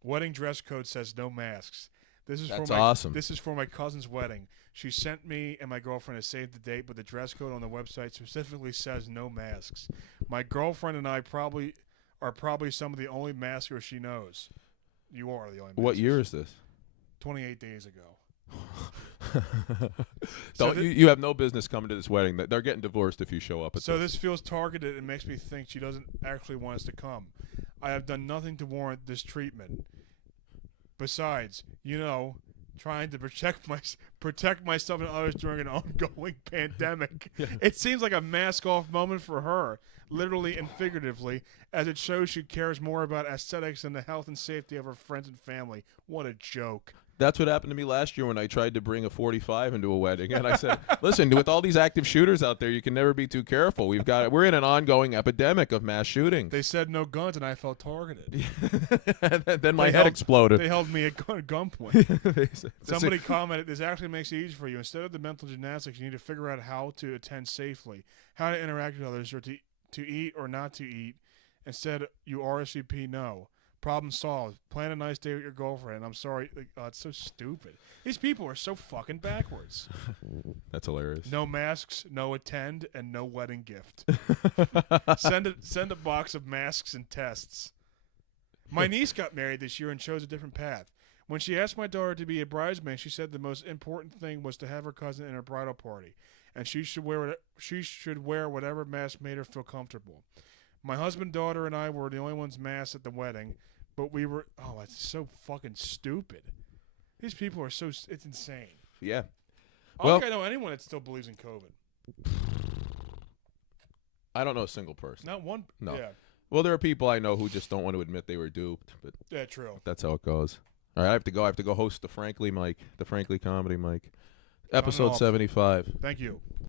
Wedding dress code says no masks. That's awesome. This is for my cousin's wedding. She sent me and my girlfriend a save the date, but the dress code on the website specifically says no masks. My girlfriend and I are probably some of the only maskers she knows. You are the only maskers. What year is this? 28 days ago. You have no business coming to this wedding. They're getting divorced if you show up at this. So this feels targeted and makes me think she doesn't actually want us to come. I have done nothing to warrant this treatment. Besides, trying to protect myself and others during an ongoing pandemic. Yeah. It seems like a mask-off moment for her, literally and figuratively, as it shows she cares more about aesthetics than the health and safety of her friends and family. What a joke. That's what happened to me last year when I tried to bring a .45 into a wedding, and I said, "Listen, with all these active shooters out there, you can never be too careful. We're in an ongoing epidemic of mass shootings." They said no guns, and I felt targeted. Then my head exploded. They held me at gunpoint. Somebody commented, "This actually makes it easy for you. Instead of the mental gymnastics, you need to figure out how to attend safely, how to interact with others, or to eat or not to eat. Instead, you RSVP no." Problem solved. Plan a nice day with your girlfriend. I'm sorry. It's so stupid. These people are so fucking backwards. That's hilarious. No masks, no attend, and no wedding gift. Send a box of masks and tests. My niece got married this year and chose a different path. When she asked my daughter to be a bridesmaid, she said the most important thing was to have her cousin in her bridal party, and she should wear whatever mask made her feel comfortable. My husband, daughter, and I were the only ones masked at the wedding. But we were, it's so fucking stupid. These people are it's insane. Yeah. I don't think I know anyone that still believes in COVID. I don't know a single person. Not one. No. Yeah. Well, there are people I know who just don't want to admit they were duped. But yeah, true. That's how it goes. All right, I have to go host the Frankly Comedy Mic. Episode 75. Thank you.